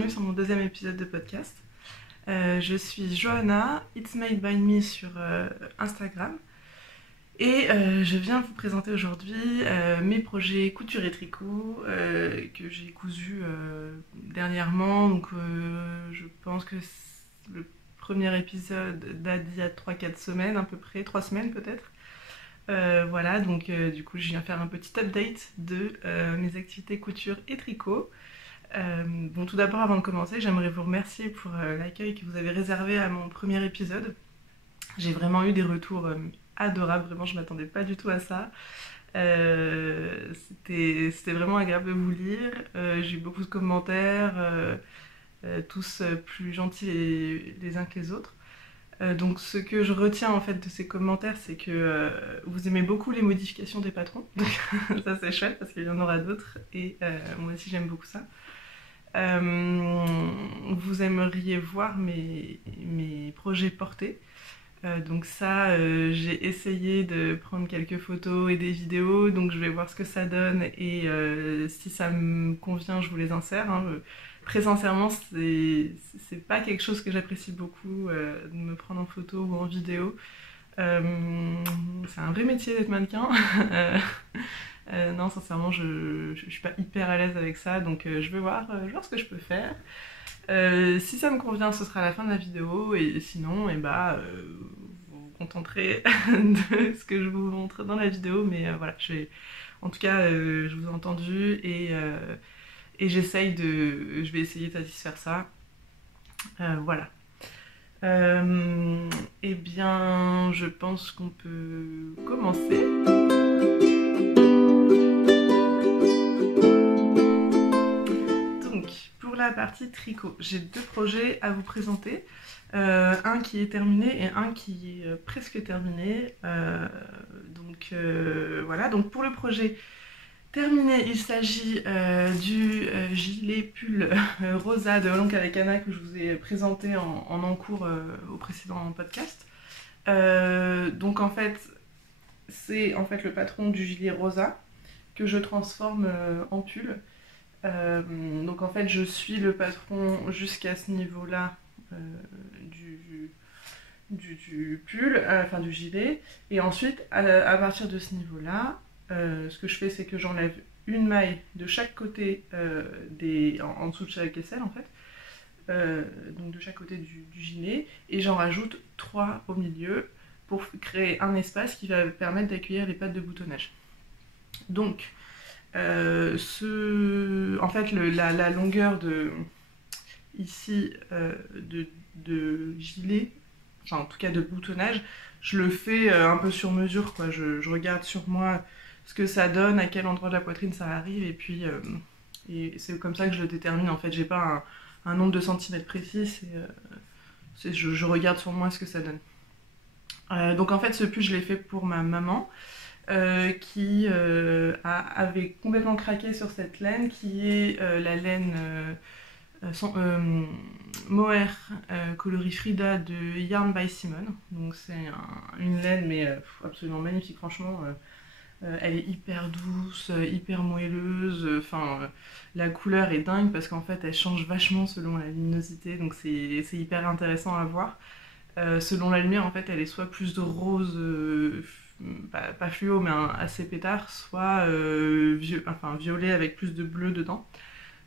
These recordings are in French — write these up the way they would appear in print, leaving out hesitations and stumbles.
bienvenue sur mon deuxième épisode de podcast. Je suis Johanna, It's Made by Me sur Instagram. Et je viens vous présenter aujourd'hui mes projets couture et tricot que j'ai cousus dernièrement. Donc je pense que le premier épisode date d'il y a 3-4 semaines à peu près, 3 semaines peut-être. Voilà, donc du coup je viens faire un petit update de mes activités couture et tricot. Bon, tout d'abord, avant de commencer, j'aimerais vous remercier pour l'accueil que vous avez réservé à mon premier épisode. J'ai vraiment eu des retours adorables, vraiment je m'attendais pas du tout à ça. C'était vraiment agréable de vous lire. J'ai eu beaucoup de commentaires, tous plus gentils les uns que les autres. Donc ce que je retiens en fait de ces commentaires, c'est que vous aimez beaucoup les modifications des patrons. Donc ça c'est chouette parce qu'il y en aura d'autres et moi aussi j'aime beaucoup ça. Vous aimeriez voir mes projets portés. Donc ça, j'ai essayé de prendre quelques photos et des vidéos, donc je vais voir ce que ça donne et si ça me convient, je vous les insère. Très sincèrement, c'est pas quelque chose que j'apprécie beaucoup, de me prendre en photo ou en vidéo. C'est un vrai métier d'être mannequin. Non, sincèrement, je suis pas hyper à l'aise avec ça, donc je vais voir ce que je peux faire. Si ça me convient, ce sera à la fin de la vidéo, et sinon, vous vous contenterez de ce que je vous montre dans la vidéo, mais voilà, en tout cas, je vous ai entendu, et je vais essayer de satisfaire ça. Voilà. Eh bien, je pense qu'on peut commencer. Pour la partie tricot, j'ai deux projets à vous présenter, un qui est terminé et un qui est presque terminé. Voilà, donc pour le projet terminé, il s'agit du gilet pull rosa de Hollande Cana que je vous ai présenté en encours au précédent podcast. Donc en fait, c'est en fait le patron du gilet rosa que je transforme en pull. Donc en fait je suis le patron jusqu'à ce niveau là du pull, enfin du gilet, et ensuite à partir de ce niveau là, ce que je fais c'est que j'enlève une maille de chaque côté en dessous de chaque aisselle en fait, donc de chaque côté du gilet, et j'en rajoute 3 au milieu pour créer un espace qui va permettre d'accueillir les pattes de boutonnage. Donc en fait la longueur de ici de gilet, enfin en tout cas de boutonnage, je le fais un peu sur mesure quoi. Je regarde sur moi ce que ça donne, à quel endroit de la poitrine ça arrive, et puis et c'est comme ça que je le détermine en fait. J'ai pas un nombre de centimètres précis, je regarde sur moi ce que ça donne. Donc en fait ce pull je l'ai fait pour ma maman, qui avait complètement craqué sur cette laine qui est la laine mohair coloris Frida de Yarn by Simone. Donc c'est une laine mais absolument magnifique, franchement. Elle est hyper douce, hyper moelleuse, la couleur est dingue parce qu'en fait elle change vachement selon la luminosité, donc c'est hyper intéressant à voir. Selon la lumière en fait elle est soit plus de rose, pas fluo mais assez pétard, soit violet avec plus de bleu dedans.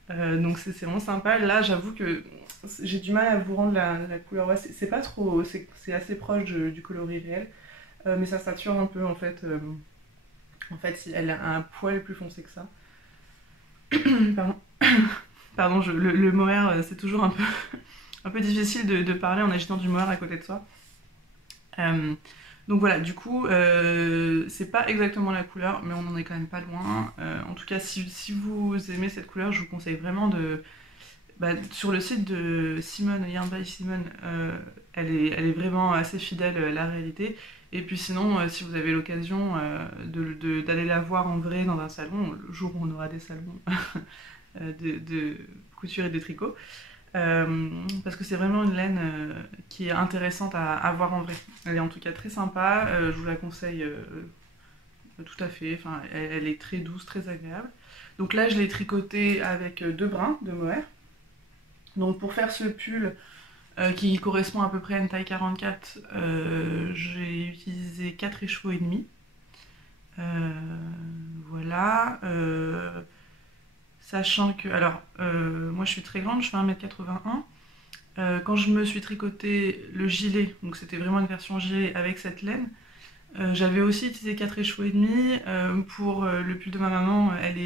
Donc c'est vraiment sympa. Là j'avoue que j'ai du mal à vous rendre la couleur, ouais, c'est pas trop, c'est assez proche du coloris réel, mais ça sature un peu en fait. En fait elle a un poil plus foncé que ça. Pardon, le mohair c'est toujours un peu difficile de parler en agitant du mohair à côté de soi. Donc voilà, du coup, c'est pas exactement la couleur, mais on en est quand même pas loin. En tout cas, si vous aimez cette couleur, je vous conseille vraiment sur le site de Simone, Yarn by Simone, elle est vraiment assez fidèle à la réalité. Et puis sinon, si vous avez l'occasion d'aller la voir en vrai dans un salon, le jour où on aura des salons de couture et de tricot, parce que c'est vraiment une laine qui est intéressante à voir en vrai. Elle est en tout cas très sympa, je vous la conseille tout à fait. Enfin, elle est très douce, très agréable. Donc là je l'ai tricotée avec 2 brins de mohair. Donc pour faire ce pull qui correspond à peu près à une taille 44, j'ai utilisé 4 écheveaux et demi. Voilà. Sachant que, alors, moi je suis très grande, je fais 1m81. Quand je me suis tricoté le gilet, donc c'était vraiment une version gilet avec cette laine, j'avais aussi utilisé 4 écheveaux et demi. Pour le pull de ma maman, elle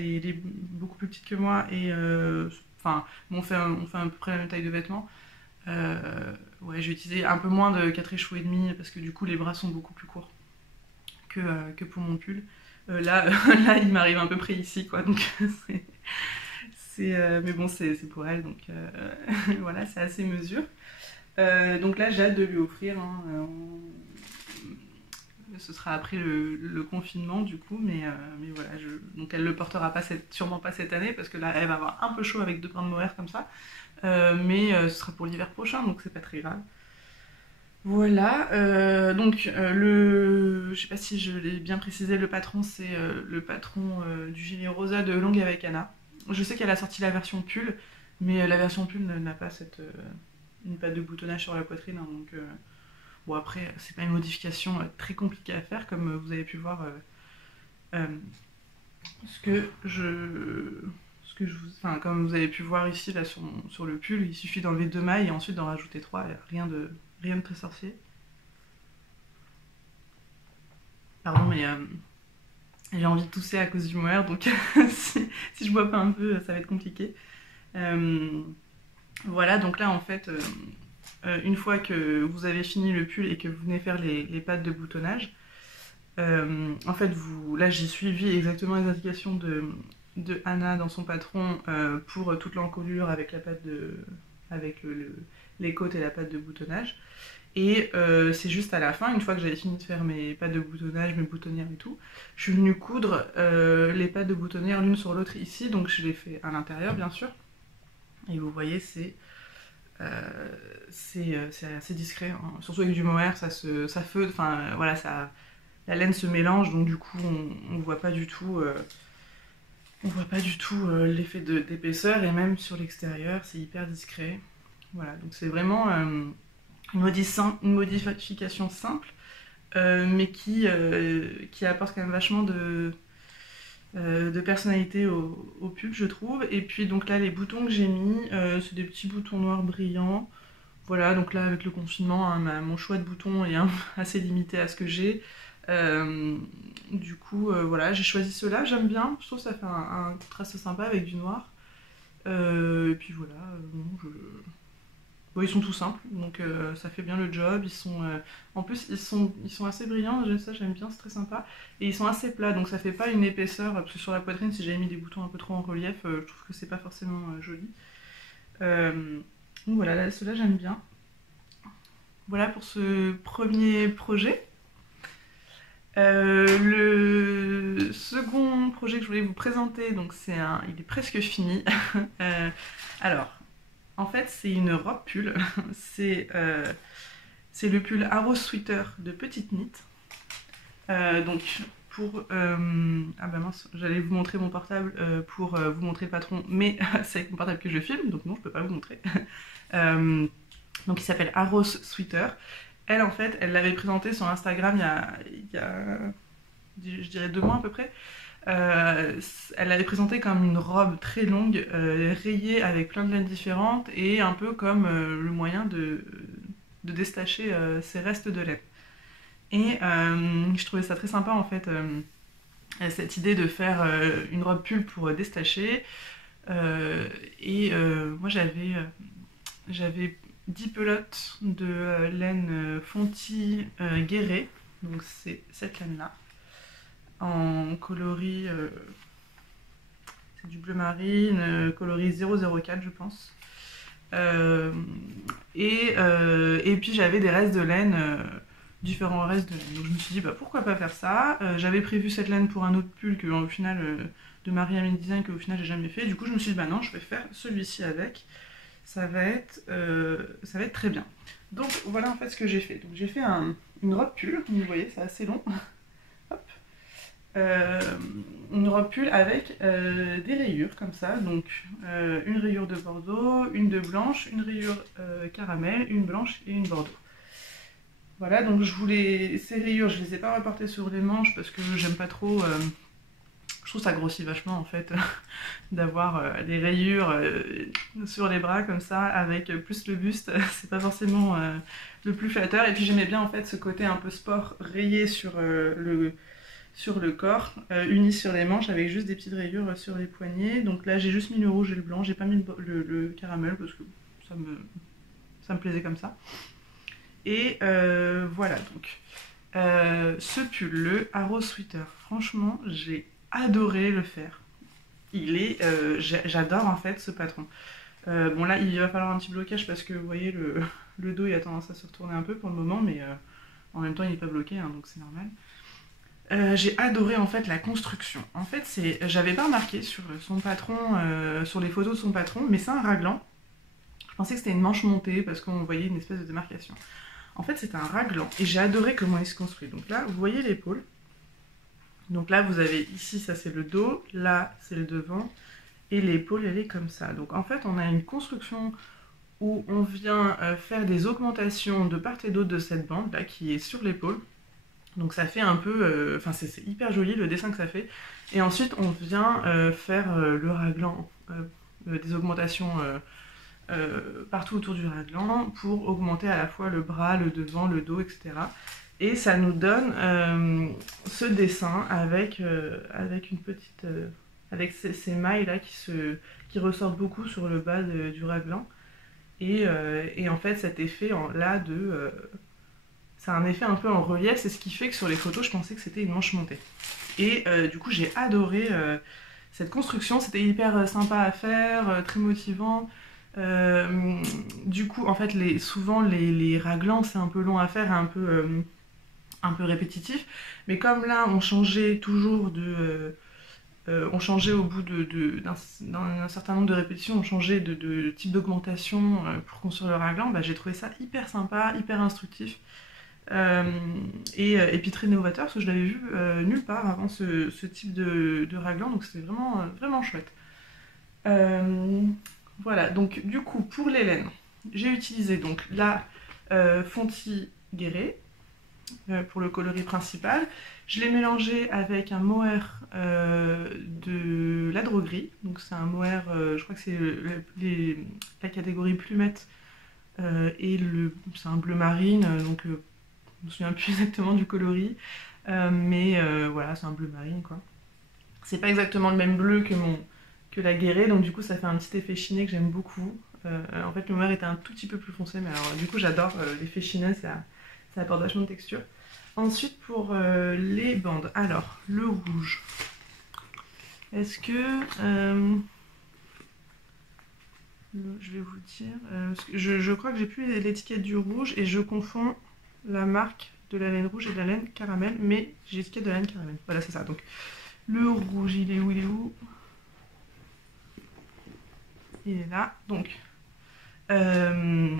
est beaucoup plus petite que moi et enfin, on fait à peu près la même taille de vêtements. Ouais, j'ai utilisé un peu moins de 4 écheveaux et demi parce que du coup les bras sont beaucoup plus courts que pour mon pull. Là, là, il m'arrive à peu près ici, quoi. Donc mais bon, c'est pour elle, donc voilà, c'est assez mesure. Donc là, j'ai hâte de lui offrir. Hein, ce sera après le confinement du coup, mais voilà, donc elle le portera pas sûrement pas cette année parce que là elle va avoir un peu chaud avec 2 grandes mohair comme ça, mais ce sera pour l'hiver prochain donc c'est pas très grave. Voilà, je sais pas si je l'ai bien précisé, le patron c'est le patron du gilet rosa de Longue avec Anna. Je sais qu'elle a sorti la version pull, mais la version pull n'a pas une patte de boutonnage sur la poitrine, hein, donc bon après c'est pas une modification très compliquée à faire comme vous avez pu voir enfin, comme vous avez pu voir ici là sur le pull, il suffit d'enlever 2 mailles et ensuite d'en rajouter 3, rien de très sorcier. Pardon mais j'ai envie de tousser à cause du mohair donc si je bois pas un peu ça va être compliqué. Voilà, donc là en fait une fois que vous avez fini le pull et que vous venez faire les pattes de boutonnage, en fait là j'ai suivi exactement les indications de Anna dans son patron pour toute l'encolure avec la patte avec les côtes et la patte de boutonnage. Et c'est juste à la fin, une fois que j'avais fini de faire mes pattes de boutonnage, mes boutonnières et tout, je suis venue coudre les pattes de boutonnière l'une sur l'autre ici, donc je l'ai fait à l'intérieur bien sûr. Et vous voyez, c'est assez discret, hein. Surtout avec du mohair, ça feude, enfin voilà, la laine se mélange, donc du coup on voit pas du tout, l'effet d'épaisseur, et même sur l'extérieur c'est hyper discret. Voilà, donc c'est vraiment une modification simple, mais qui apporte quand même vachement de personnalité au pull, je trouve. Et puis donc là les boutons que j'ai mis, c'est des petits boutons noirs brillants. Voilà, donc là avec le confinement, hein, mon choix de boutons est assez limité à ce que j'ai. Du coup voilà, j'ai choisi ceux-là, j'aime bien, je trouve que ça fait un contraste sympa avec du noir. Et puis voilà, bon, ils sont tout simples, donc ça fait bien le job. En plus ils sont assez brillants, ça j'aime bien, c'est très sympa. Et ils sont assez plats, donc ça fait pas une épaisseur, parce que sur la poitrine, si j'avais mis des boutons un peu trop en relief, je trouve que c'est pas forcément joli. Donc voilà, ceux-là j'aime bien. Voilà pour ce premier projet. Le second projet que je voulais vous présenter, donc il est presque fini. Alors, en fait, c'est une robe pull. C'est le pull Arrow Sweater de Petite Knit. Donc, ah bah mince, j'allais vous montrer mon portable pour vous montrer le patron, mais c'est avec mon portable que je filme, donc non, je peux pas vous montrer. Donc, il s'appelle Arrow Sweater. Elle, en fait, elle l'avait présenté sur Instagram il y a je dirais 2 mois à peu près. Elle l'avait présenté comme une robe très longue, rayée avec plein de laines différentes et un peu comme le moyen de détacher ses restes de laine. Et je trouvais ça très sympa en fait, cette idée de faire une robe pull pour détacher. Moi j'avais 10 pelotes de laine Fonty Guéret, donc c'est cette laine là, en coloris, c'est du bleu marine, coloris 004 je pense. Et puis j'avais des restes de laine, différents restes de laine, donc je me suis dit bah pourquoi pas faire ça. J'avais prévu cette laine pour un autre pull que au final de Marie-Amélie Design, que au final j'ai jamais fait. Du coup je me suis dit bah non, je vais faire celui-ci avec. Ça va être très bien. Donc voilà en fait ce que j'ai fait. Donc j'ai fait une robe pull, comme vous voyez c'est assez long. Hop. une robe pull avec des rayures comme ça, donc une rayure de bordeaux, une de blanche, une rayure caramel, une blanche et une bordeaux. Voilà, donc ces rayures, je les ai pas reportées sur les manches parce que j'aime pas trop, je trouve ça grossit vachement en fait, d'avoir des rayures sur les bras comme ça, avec plus le buste, c'est pas forcément le plus flatteur. Et puis j'aimais bien en fait ce côté un peu sport rayé sur le corps, uni sur les manches avec juste des petites rayures sur les poignets. Donc là j'ai juste mis le rouge et le blanc, j'ai pas mis le caramel parce que ça me plaisait comme ça. Et voilà donc. Ce pull, le Arrow Sweater, franchement j'ai adoré le faire. J'adore en fait ce patron. Bon là il va falloir un petit blocage parce que vous voyez le dos il a tendance à se retourner un peu pour le moment, mais en même temps il n'est pas bloqué hein, donc c'est normal. J'ai adoré en fait la construction. En fait j'avais pas remarqué sur son patron, sur les photos de son patron, mais c'est un raglan. Je pensais que c'était une manche montée parce qu'on voyait une espèce de démarcation. En fait c'est un raglan et j'ai adoré comment il se construit. Donc là vous voyez l'épaule. Donc là vous avez ici ça c'est le dos, là c'est le devant et l'épaule elle est comme ça. Donc en fait on a une construction où on vient faire des augmentations de part et d'autre de cette bande là qui est sur l'épaule. Donc ça fait un peu, enfin c'est hyper joli le dessin que ça fait. Et ensuite on vient faire le raglan, des augmentations partout autour du raglan pour augmenter à la fois le bras, le devant, le dos, etc. Et ça nous donne ce dessin avec une petite, avec ces mailles là qui ressortent beaucoup sur le bas du raglan. Et en fait cet effet là c'est un effet un peu en relief, c'est ce qui fait que sur les photos je pensais que c'était une manche montée. Et du coup j'ai adoré cette construction, c'était hyper sympa à faire, très motivant. Du coup en fait souvent les raglans c'est un peu long à faire et un peu répétitif, mais comme là on changeait toujours on changeait au bout d'un certain nombre de répétitions, on changeait de type d'augmentation pour construire le raglan, bah, j'ai trouvé ça hyper sympa, hyper instructif. Et puis très novateur parce que je l'avais vu nulle part avant ce type de raglan, donc c'était vraiment, vraiment chouette. Voilà, donc du coup pour les laines, j'ai utilisé donc la Fonty Guéret pour le coloris principal. Je l'ai mélangé avec un mohair de la droguerie, donc c'est un mohair, je crois que c'est la catégorie plumette, et c'est un bleu marine, donc je me souviens plus exactement du coloris, mais voilà, c'est un bleu marine quoi. C'est pas exactement le même bleu que la Guéret, donc du coup ça fait un petit effet chiné que j'aime beaucoup. En fait le mohair était un tout petit peu plus foncé, mais alors du coup j'adore l'effet chiné, ça apporte vachement de texture. Ensuite pour les bandes, alors le rouge, est-ce que je vais vous dire, je crois que j'ai plus l'étiquette du rouge et je confonds la marque de la laine rouge et de la laine caramel, mais j'ai l'étiquette de la laine caramel, voilà c'est ça. Donc le rouge il est où, il est là. Donc le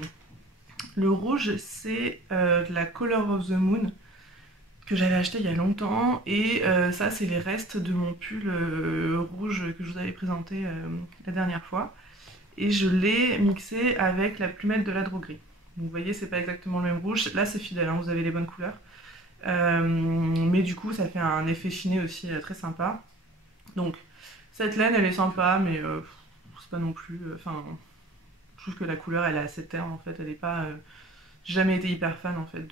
rouge c'est la Color of the Moon que j'avais acheté il y a longtemps, et ça c'est les restes de mon pull rouge que je vous avais présenté la dernière fois, et je l'ai mixé avec la plumette de la droguerie. Donc vous voyez c'est pas exactement le même rouge, là c'est fidèle, hein, vous avez les bonnes couleurs, mais du coup ça fait un effet chiné aussi très sympa. Donc cette laine elle est sympa, mais c'est pas non plus, enfin je trouve que la couleur elle est assez terne en fait, elle est pas, j'ai jamais été hyper fan en fait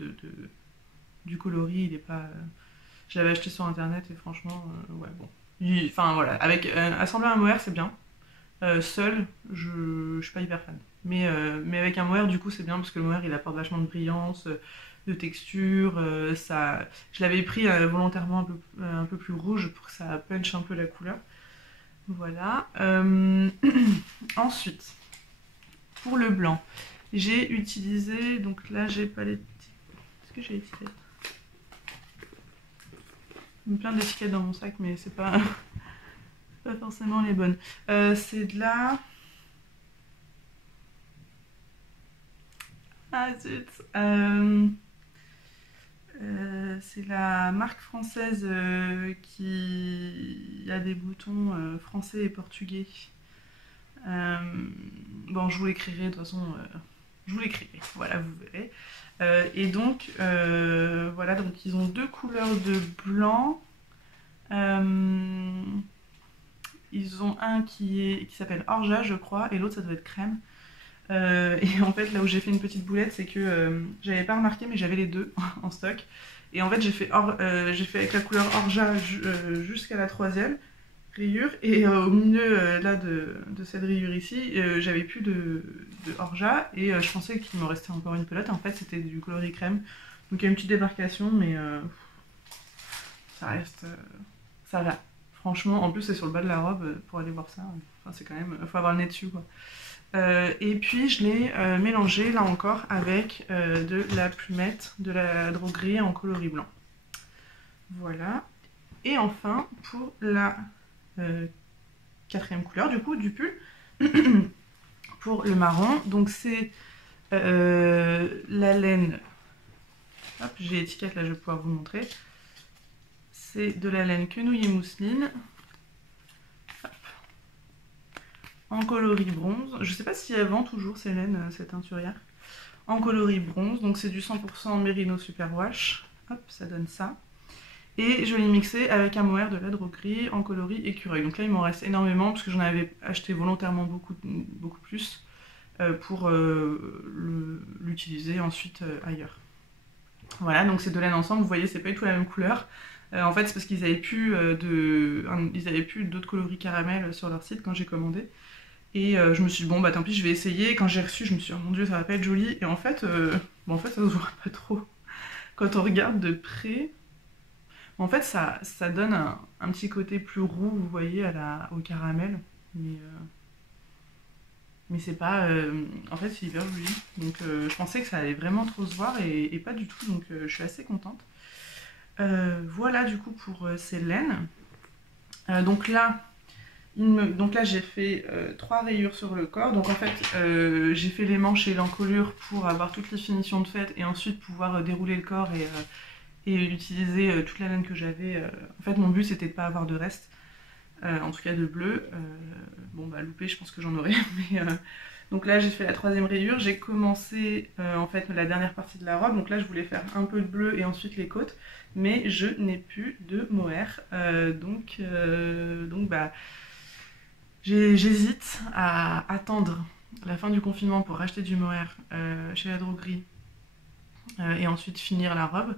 du coloris, il est pas, je l'avais acheté sur internet et franchement ouais bon, enfin voilà, avec assembler un mohair c'est bien, seul je suis pas hyper fan, mais avec un mohair du coup c'est bien parce que le mohair il apporte vachement de brillance, de texture, ça, je l'avais pris volontairement un peu plus rouge pour que ça punch un peu la couleur. Voilà. Ensuite, pour le blanc, j'ai utilisé, donc là j'ai pas l'étiquette. Est-ce que j'ai l'étiquette? Il y a plein d'étiquettes dans mon sac, mais c'est pas, pas forcément les bonnes. C'est de la... Ah zut, c'est la marque française qui y a des boutons français et portugais. Bon, je vous l'écrirai, de toute façon, je vous l'écrirai, voilà, vous verrez. Et donc, voilà, donc ils ont deux couleurs de blanc. Ils ont un qui s'appelle Orgeat, je crois, et l'autre, ça doit être crème. Et en fait, là où j'ai fait une petite boulette, c'est que j'avais pas remarqué, mais j'avais les deux en stock. Et en fait, j'ai fait avec la couleur Orgeat jusqu'à la troisième rayure. Et au milieu là de cette rayure ici, j'avais plus de Orgeat. Et je pensais qu'il me restait encore une pelote. En fait, c'était du coloris crème. Donc il y a une petite démarcation, mais ça reste. Ça va. Franchement, en plus, c'est sur le bas de la robe pour aller voir ça. Enfin, c'est quand même. Faut avoir le nez dessus, quoi. Et puis je l'ai mélangé là encore avec de la plumette de la droguerie en coloris blanc. Voilà. Et enfin pour la quatrième couleur du coup du pull, pour le marron, donc c'est la laine, hop, j'ai l'étiquette là, je vais pouvoir vous montrer. C'est de la laine quenouille et mousseline. En coloris bronze. Je sais pas si elle vend toujours ces laines, cette teinturière. En coloris bronze, donc c'est du 100% Merino Superwash. Hop, ça donne ça. Et je l'ai mixé avec un mohair de la droguerie en coloris écureuil. Donc là, il m'en reste énormément parce que j'en avais acheté volontairement beaucoup plus pour l'utiliser ensuite ailleurs. Voilà, donc ces deux laines ensemble, vous voyez, c'est pas du tout la même couleur. En fait, c'est parce qu'ils avaient plus d'autres coloris caramel sur leur site quand j'ai commandé. Et je me suis dit, bon bah tant pis, je vais essayer. Quand j'ai reçu, je me suis dit, oh mon dieu, ça va pas être joli. Et en fait, ça se voit pas trop. Quand on regarde de près, en fait, ça donne un petit côté plus roux, vous voyez, au caramel. Mais c'est pas. En fait, c'est hyper joli. Donc je pensais que ça allait vraiment trop se voir et pas du tout. Donc je suis assez contente. Voilà du coup pour ces laines. Donc là j'ai fait 3 rayures sur le corps. Donc en fait j'ai fait les manches et l'encolure pour avoir toutes les finitions de fête et ensuite pouvoir dérouler le corps et utiliser toute la laine que j'avais. En fait mon but c'était de pas avoir de reste, en tout cas de bleu. Bon bah loupé, je pense que j'en aurai. Mais, donc là j'ai fait la 3e rayure, j'ai commencé en fait la dernière partie de la robe. Donc là je voulais faire un peu de bleu et ensuite les côtes, mais je n'ai plus de mohair. Donc bah j'hésite à attendre la fin du confinement pour racheter du mohair chez la droguerie et ensuite finir la robe,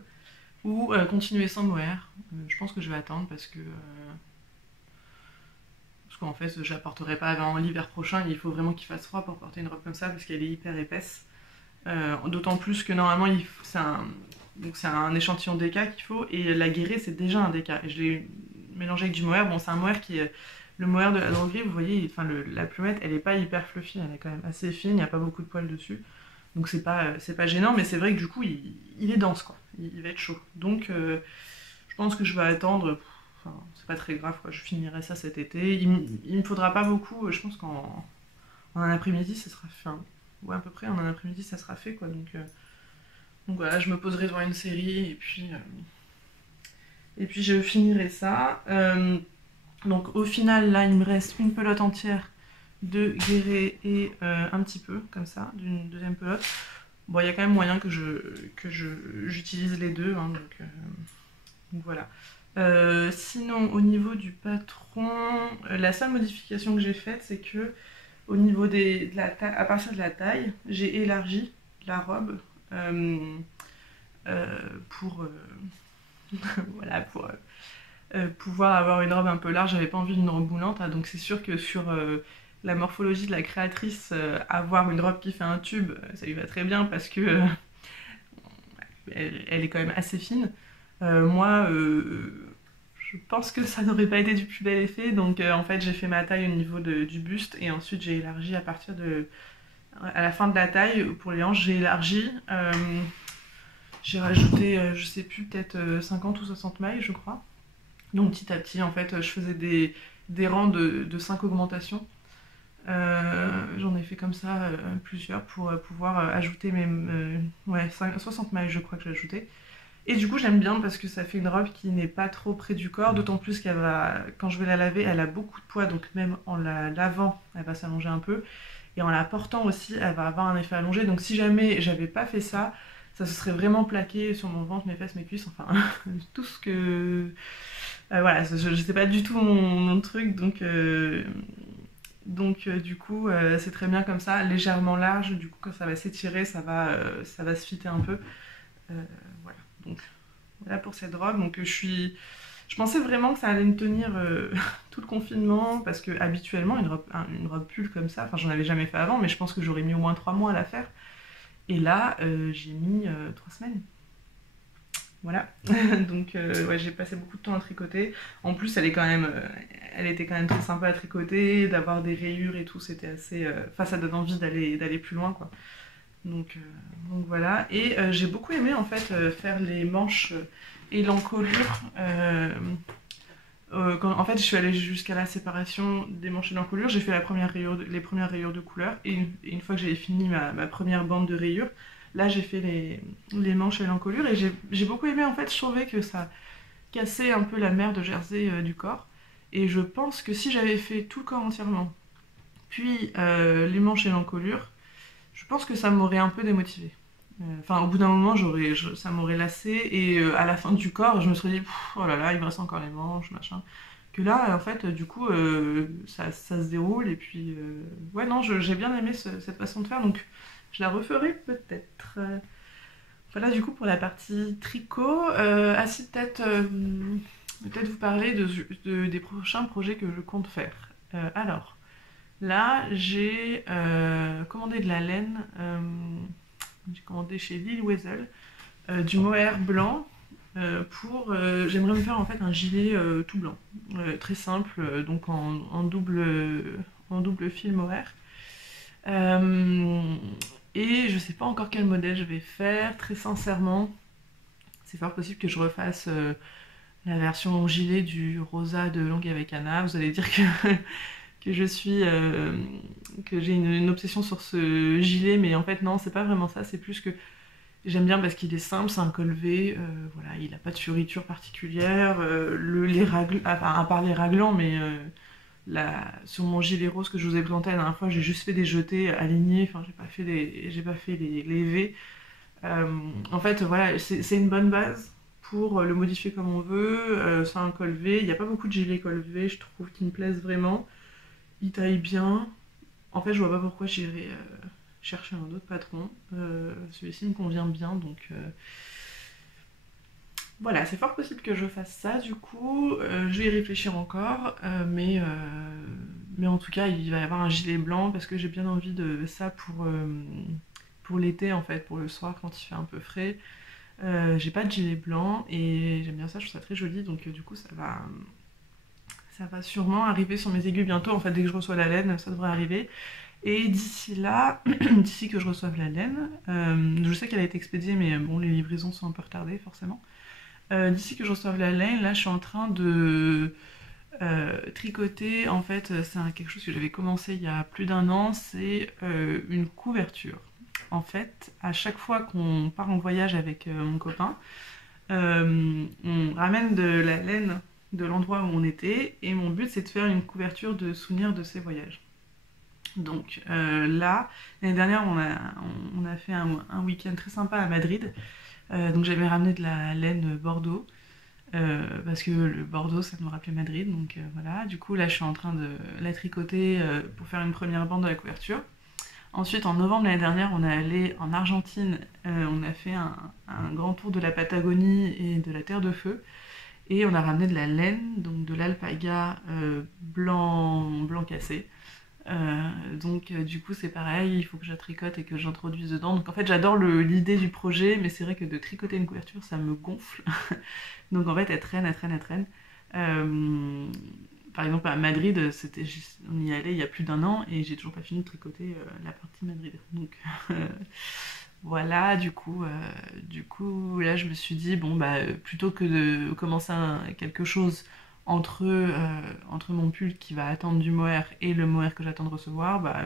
ou continuer sans mohair. Je pense que je vais attendre parce qu'en fait j'apporterai pas avant l'hiver prochain. Il faut vraiment qu'il fasse froid pour porter une robe comme ça parce qu'elle est hyper épaisse. D'autant plus que normalement c'est un échantillon DK qu'il faut, et la guérée c'est déjà un DK. Et je l'ai mélangé avec du mohair. Bon, c'est un mohair qui est le mohair de la droguerie, vous voyez, enfin la plumette elle est pas hyper fluffy, elle est quand même assez fine, il n'y a pas beaucoup de poils dessus. Donc c'est pas gênant, mais c'est vrai que du coup il est dense quoi, il va être chaud. Donc je pense que je vais attendre. Enfin, c'est pas très grave quoi, je finirai ça cet été. Il me faudra pas beaucoup, je pense qu'en un après-midi ça sera fait. Ouais, à peu près en un après-midi ça sera fait quoi. Donc voilà, je me poserai devant une série et puis je finirai ça. Donc au final là il me reste une pelote entière de guéret et un petit peu comme ça d'une deuxième pelote. Bon, il y a quand même moyen que j'utilise les deux, hein, donc voilà. Sinon au niveau du patron, la seule modification que j'ai faite c'est que au niveau à partir de la taille, j'ai élargi la robe pour voilà, pour pouvoir avoir une robe un peu large. J'avais pas envie d'une robe moulante, hein, donc c'est sûr que sur la morphologie de la créatrice, avoir une robe qui fait un tube, ça lui va très bien parce que elle est quand même assez fine. Moi, je pense que ça n'aurait pas été du plus bel effet, donc en fait j'ai fait ma taille au niveau du buste et ensuite j'ai élargi à la fin de la taille pour les hanches, j'ai élargi. J'ai rajouté, je sais plus, peut-être 50 ou 60 mailles, je crois. Donc petit à petit, en fait, je faisais des rangs de 5 augmentations. J'en ai fait comme ça plusieurs pour pouvoir ajouter 60 mailles, je crois que j'ai ajouté. Et du coup, j'aime bien parce que ça fait une robe qui n'est pas trop près du corps, d'autant plus qu'elle va, quand je vais la laver, elle a beaucoup de poids, donc même en la lavant, elle va s'allonger un peu. Et en la portant aussi, elle va avoir un effet allongé. Donc si jamais j'avais pas fait ça, ça se serait vraiment plaqué sur mon ventre, mes fesses, mes cuisses, enfin tout ce que... voilà, je sais pas du tout mon truc, donc du coup, c'est très bien comme ça, légèrement large. Du coup, quand ça va s'étirer, ça va se fitter un peu. Euh, voilà, donc voilà pour cette robe. Donc je pensais vraiment que ça allait me tenir tout le confinement, parce que habituellement, une robe pull comme ça, enfin j'en avais jamais fait avant, mais je pense que j'aurais mis au moins 3 mois à la faire. Et là, j'ai mis 3 semaines. Voilà, donc ouais, j'ai passé beaucoup de temps à tricoter. En plus, elle était quand même très sympa à tricoter, d'avoir des rayures et tout, c'était assez... Enfin, ça donne envie d'aller plus loin, quoi. Donc voilà, et j'ai beaucoup aimé en fait faire les manches et l'encolure. En fait, je suis allée jusqu'à la séparation des manches et de l'encolure, j'ai fait les premières rayures de couleur, et une fois que j'avais fini ma première bande de rayures, là j'ai fait les manches et l'encolure, et j'ai beaucoup aimé. En fait, je trouvais que ça cassait un peu la mer de Jersey du corps, et je pense que si j'avais fait tout le corps entièrement, puis les manches et l'encolure, je pense que ça m'aurait un peu démotivée. Enfin, au bout d'un moment, ça m'aurait lassé, et à la fin du corps, je me serais dit, oh là là, il me reste encore les manches, machin. Que là, en fait, du coup, ça se déroule, et puis, ouais, non, j'ai bien aimé cette façon de faire, donc je la referai peut-être. Voilà, du coup, pour la partie tricot. Si, peut-être vous parler des prochains projets que je compte faire. Alors, là, j'ai commandé de la laine. J'ai commandé chez Lil Weasel du mohair blanc j'aimerais me faire en fait un gilet tout blanc, très simple, donc en double fil mohair. Et je sais pas encore quel modèle je vais faire, très sincèrement. C'est fort possible que je refasse la version gilet du rosa de Longue avec Anna. Vous allez dire que que j'ai une obsession sur ce gilet, mais en fait non, c'est pas vraiment ça. C'est plus que j'aime bien parce qu'il est simple, c'est un col V, voilà, il n'a pas de fioriture particulière, à part les raglans, mais sur mon gilet rose que je vous ai présenté la dernière fois, j'ai juste fait des jetés alignés, enfin j'ai pas fait les V. En fait, voilà, c'est une bonne base pour le modifier comme on veut. C'est un col V, il n'y a pas beaucoup de gilets col V, je trouve, qui me plaisent vraiment. Il taille bien. En fait, je vois pas pourquoi j'irais chercher un autre patron. Celui-ci me convient bien, donc voilà, c'est fort possible que je fasse ça du coup. Je vais y réfléchir encore, mais en tout cas, il va y avoir un gilet blanc parce que j'ai bien envie de ça pour l'été en fait, pour le soir quand il fait un peu frais. J'ai pas de gilet blanc et j'aime bien ça, je trouve ça très joli, donc du coup, ça va sûrement arriver sur mes aiguilles bientôt. En fait, dès que je reçois la laine, ça devrait arriver. Et d'ici là, d'ici que je reçoive la laine, je sais qu'elle a été expédiée, mais bon, les livraisons sont un peu retardées, forcément. D'ici que je reçoive la laine, là, je suis en train de tricoter. En fait, c'est quelque chose que j'avais commencé il y a plus d'un an, c'est une couverture. En fait, à chaque fois qu'on part en voyage avec mon copain, on ramène de la laine de l'endroit où on était, et mon but c'est de faire une couverture de souvenirs de ces voyages. Donc là, l'année dernière, on a fait un week-end très sympa à Madrid. Donc j'avais ramené de la laine Bordeaux, parce que le Bordeaux, ça me rappelait Madrid. Donc voilà, du coup là, je suis en train de la tricoter pour faire une première bande de la couverture. Ensuite, en novembre l'année dernière, on est allé en Argentine. On a fait un grand tour de la Patagonie et de la Terre de Feu. Et on a ramené de la laine, donc de l'alpaga blanc cassé. Donc du coup c'est pareil, il faut que je la tricote et que j'introduise dedans. Donc en fait j'adore l'idée du projet, mais c'est vrai que de tricoter une couverture ça me gonfle. Donc en fait elle traîne, elle traîne, elle traîne. Par exemple à Madrid, on y allait il y a plus d'un an et j'ai toujours pas fini de tricoter la partie Madrid. Donc voilà, du coup là je me suis dit bon bah plutôt que de commencer quelque chose entre mon pull qui va attendre du mohair et le mohair que j'attends de recevoir, bah,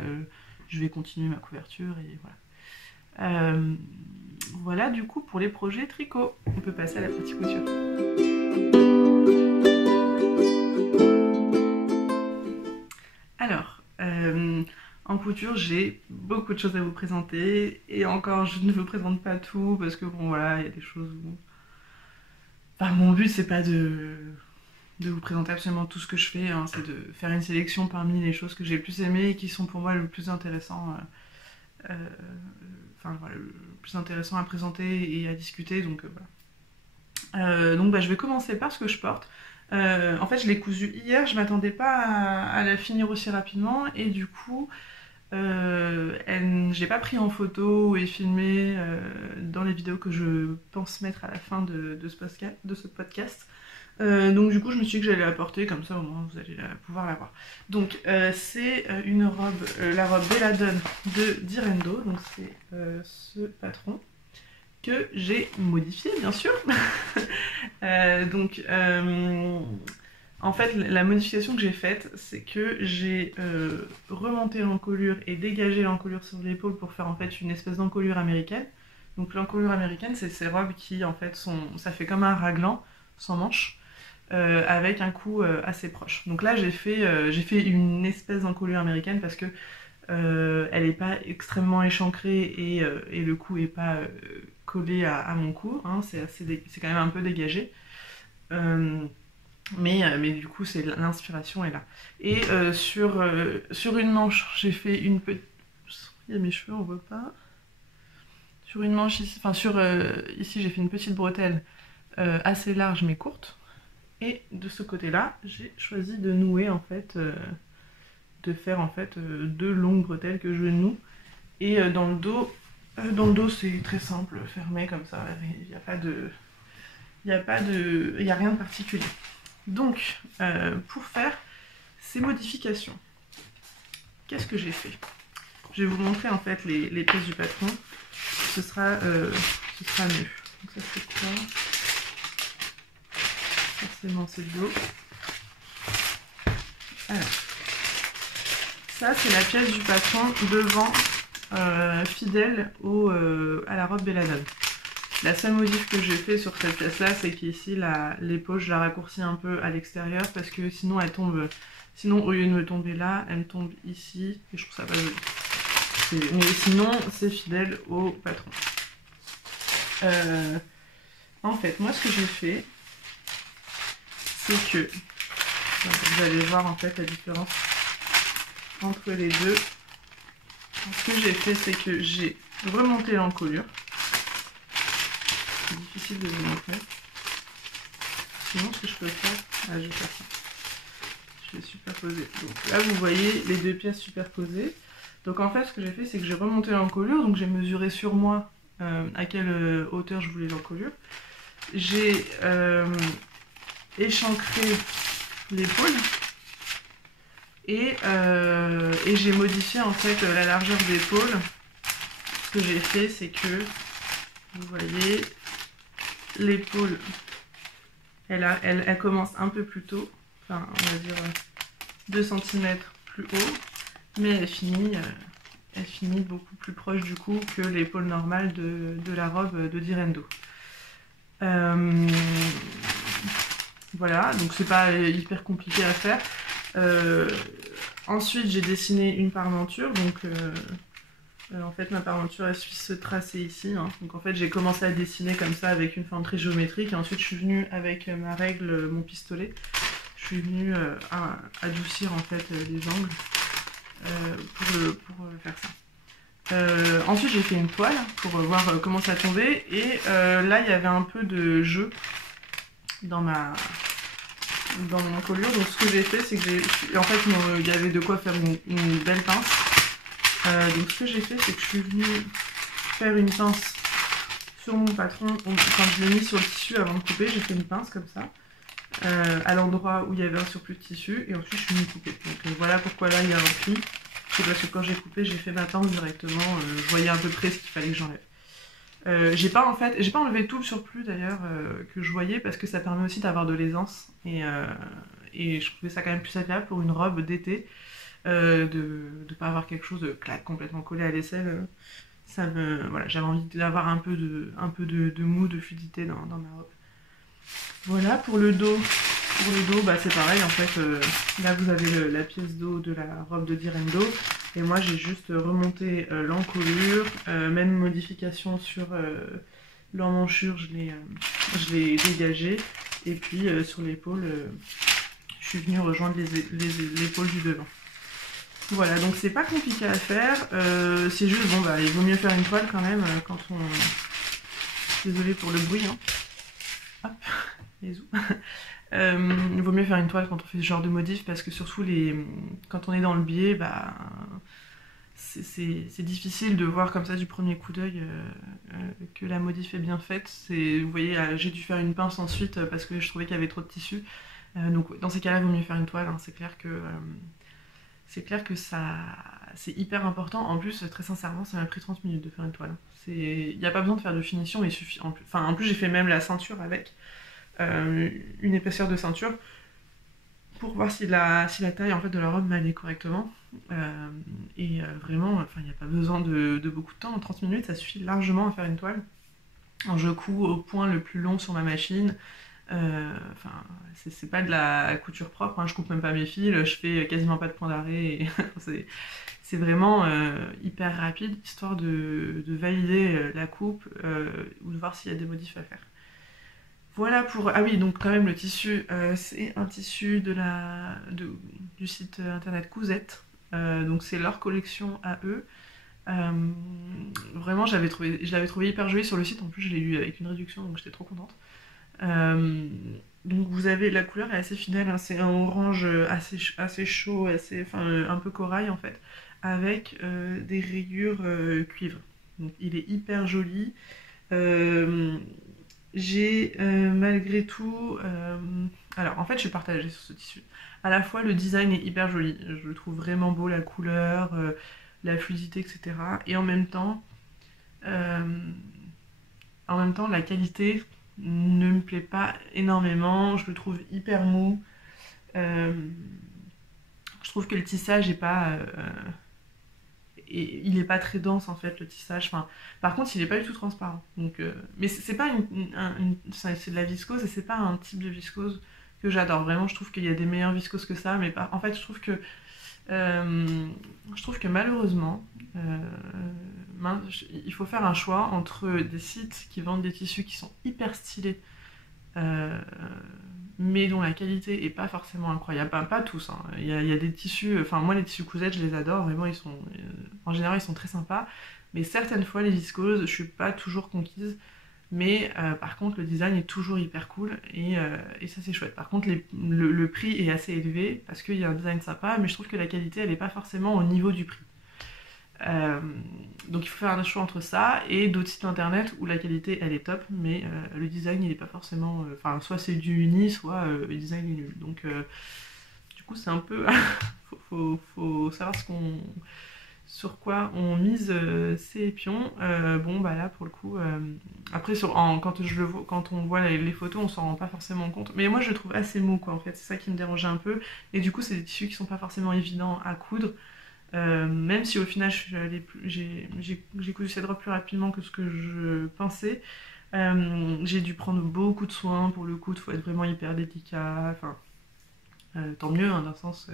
je vais continuer ma couverture et voilà. Voilà du coup pour les projets tricot. On peut passer à la partie couture. Alors, en couture, j'ai beaucoup de choses à vous présenter. Et encore, je ne vous présente pas tout parce que bon voilà, il y a des choses où... Enfin, mon but c'est pas de vous présenter absolument tout ce que je fais, hein, c'est de faire une sélection parmi les choses que j'ai le plus aimées et qui sont pour moi le plus intéressant, enfin voilà, le plus intéressant à présenter et à discuter, donc voilà. Donc bah, je vais commencer par ce que je porte. En fait je l'ai cousu hier, je m'attendais pas à la finir aussi rapidement et du coup je l'ai pas pris en photo et filmé dans les vidéos que je pense mettre à la fin de ce podcast. Donc du coup je me suis dit que j'allais la porter comme ça au moins vous allez pouvoir la voir. Donc c'est une robe, la robe Belladone de Direndo, donc c'est ce patron que j'ai modifié bien sûr. Donc en fait la modification que j'ai faite c'est que j'ai remonté l'encolure et dégagé l'encolure sur l'épaule pour faire en fait une espèce d'encolure américaine. Donc l'encolure américaine c'est ces robes qui en fait ça fait comme un raglan sans manches. Avec un cou assez proche. Donc là j'ai fait une espèce d'encolure américaine parce que elle n'est pas extrêmement échancrée et le cou n'est pas collé à mon cou, hein, c'est quand même un peu dégagé. Mais du coup l'inspiration est là. Et sur une manche j'ai fait une petite... Il y a mes cheveux, on voit pas. Sur une manche ici, enfin ici j'ai fait une petite bretelle assez large mais courte. Et de ce côté-là, j'ai choisi de nouer en fait, de faire en fait deux longues bretelles que je noue. Et dans le dos c'est très simple, fermé comme ça, il n'y a pas de... il n'y a rien de particulier. Donc, pour faire ces modifications, qu'est-ce que j'ai fait? Je vais vous montrer en fait les pièces du patron, ce sera mieux. Donc ça c'est quoi? Forcément c'est de l'eau. Alors, ça c'est la pièce du patron devant, fidèle à la robe Belladone. La seule modif que j'ai fait sur cette pièce là c'est qu'ici l'épaule je la raccourcis un peu à l'extérieur parce que sinon elle tombe, sinon au lieu de me tomber là elle me tombe ici et je trouve ça pas joli. Mais sinon c'est fidèle au patron. En fait moi ce que j'ai fait c'est que vous allez voir en fait la différence entre les deux. Ce que j'ai fait c'est que j'ai remonté l'encolure. C'est difficile de vous montrer. Sinon ce que je peux faire, je vais faire ça. Je vais superposer. Donc là vous voyez les deux pièces superposées. Donc en fait ce que j'ai fait c'est que j'ai remonté l'encolure, donc j'ai mesuré sur moi à quelle hauteur je voulais l'encolure. J'ai échancré l'épaule et j'ai modifié en fait la largeur d'épaule. Ce que j'ai fait c'est que vous voyez l'épaule elle commence un peu plus tôt, enfin on va dire 2 cm plus haut, mais elle finit beaucoup plus proche du cou que l'épaule normale de la robe de Direndo. Voilà, donc c'est pas hyper compliqué à faire. Ensuite j'ai dessiné une parmenture, donc en fait ma parmenture elle suit ce tracé ici, hein. Donc en fait j'ai commencé à dessiner comme ça avec une forme très géométrique et ensuite je suis venue avec ma règle, mon pistolet, je suis venue adoucir en fait les angles pour faire ça. Ensuite j'ai fait une toile pour voir comment ça tombait et là il y avait un peu de jeu dans mon encolure, donc ce que j'ai fait c'est que en fait il y avait de quoi faire une belle pince. Donc ce que j'ai fait c'est que je suis venue faire une pince sur mon patron, quand je l'ai mis sur le tissu avant de couper, j'ai fait une pince comme ça à l'endroit où il y avait un surplus de tissu et ensuite je suis venue couper. Donc voilà pourquoi là il y a un pli. C'est parce que quand j'ai coupé j'ai fait ma pince directement, je voyais à peu près ce qu'il fallait que j'enlève. J'ai pas enlevé tout le surplus d'ailleurs que je voyais parce que ça permet aussi d'avoir de l'aisance et je trouvais ça quand même plus agréable pour une robe d'été de pas avoir quelque chose de complètement collé à l'aisselle Voilà, j'avais envie d'avoir un peu de mou, de fluidité dans ma robe. Voilà, pour le dos. Pour le dos, bah, c'est pareil, en fait, là vous avez la pièce dos de la robe de Direndo, et moi j'ai juste remonté l'encolure, même modification sur l'emmanchure, je l'ai dégagé, et puis sur l'épaule, je suis venue rejoindre l'épaule du devant. Voilà, donc c'est pas compliqué à faire, c'est juste, bon bah il vaut mieux faire une toile quand même quand on... Désolée pour le bruit, hein. Hop, les os. Il vaut mieux faire une toile quand on fait ce genre de modif parce que surtout quand on est dans le biais, bah, c'est difficile de voir comme ça du premier coup d'œil que la modif est bien faite. Vous voyez, j'ai dû faire une pince ensuite parce que je trouvais qu'il y avait trop de tissu. Donc dans ces cas-là, il vaut mieux faire une toile. Hein. C'est clair que c'est hyper important. En plus, très sincèrement, ça m'a pris 30 minutes de faire une toile. Il n'y a pas besoin de faire de finition, il suffit. En plus j'ai fait même la ceinture avec. Une épaisseur de ceinture pour voir si la taille en fait, de la robe m'allait correctement. Vraiment, il n'y a pas besoin de beaucoup de temps. En 30 minutes, ça suffit largement à faire une toile. Alors, je couds au point le plus long sur ma machine. C'est pas de la couture propre, hein. Je coupe même pas mes fils, je fais quasiment pas de point d'arrêt. C'est vraiment hyper rapide, histoire de valider la coupe ou de voir s'il y a des modifs à faire. Voilà pour... Ah oui, donc quand même le tissu, c'est un tissu du site internet Cousette. Donc c'est leur collection à eux. Vraiment, je l'avais trouvé hyper joli sur le site. En plus, je l'ai eu avec une réduction, donc j'étais trop contente. Donc vous avez... La couleur est assez fidèle, hein, c'est un orange assez chaud, un peu corail en fait, avec des rayures cuivre. Donc il est hyper joli. J'ai malgré tout... Alors en fait je suis partagée sur ce tissu. À la fois le design est hyper joli, je le trouve vraiment beau, la couleur, la fluidité, etc. Et euh, en même temps la qualité ne me plaît pas énormément, je le trouve hyper mou. Euh, je trouve que le tissage est pas... et il est pas très dense en fait le tissage. Par contre il est pas du tout transparent. Donc, mais c'est pas c'est de la viscose et c'est pas un type de viscose que j'adore. Vraiment je trouve qu'il y a des meilleures viscoses que ça, mais en fait je trouve que malheureusement il faut faire un choix entre des sites qui vendent des tissus qui sont hyper stylés mais dont la qualité est pas forcément incroyable. Pas tous, hein. Il y a des tissus, moi les tissus Cousette je les adore, vraiment en général ils sont très sympas, mais certaines fois les viscoses je suis pas toujours conquise, mais par contre le design est toujours hyper cool et ça c'est chouette. Par contre le prix est assez élevé parce qu'il y a un design sympa, mais je trouve que la qualité elle est pas forcément au niveau du prix. Donc il faut faire un choix entre ça et d'autres sites internet où la qualité elle est top, mais le design il est pas forcément... soit c'est du uni, soit le design est nul. Donc du coup c'est un peu... faut savoir sur quoi on mise ses pions. Bon bah là pour le coup... Après quand on voit les photos on s'en rend pas forcément compte. Mais moi je le trouve assez mou quoi en fait, c'est ça qui me dérangeait un peu. Et du coup c'est des tissus qui sont pas forcément évidents à coudre. Même si au final j'ai cousu cette robe plus rapidement que ce que je pensais, j'ai dû prendre beaucoup de soins pour le coudre, faut être vraiment hyper délicat, tant mieux hein, d'un sens,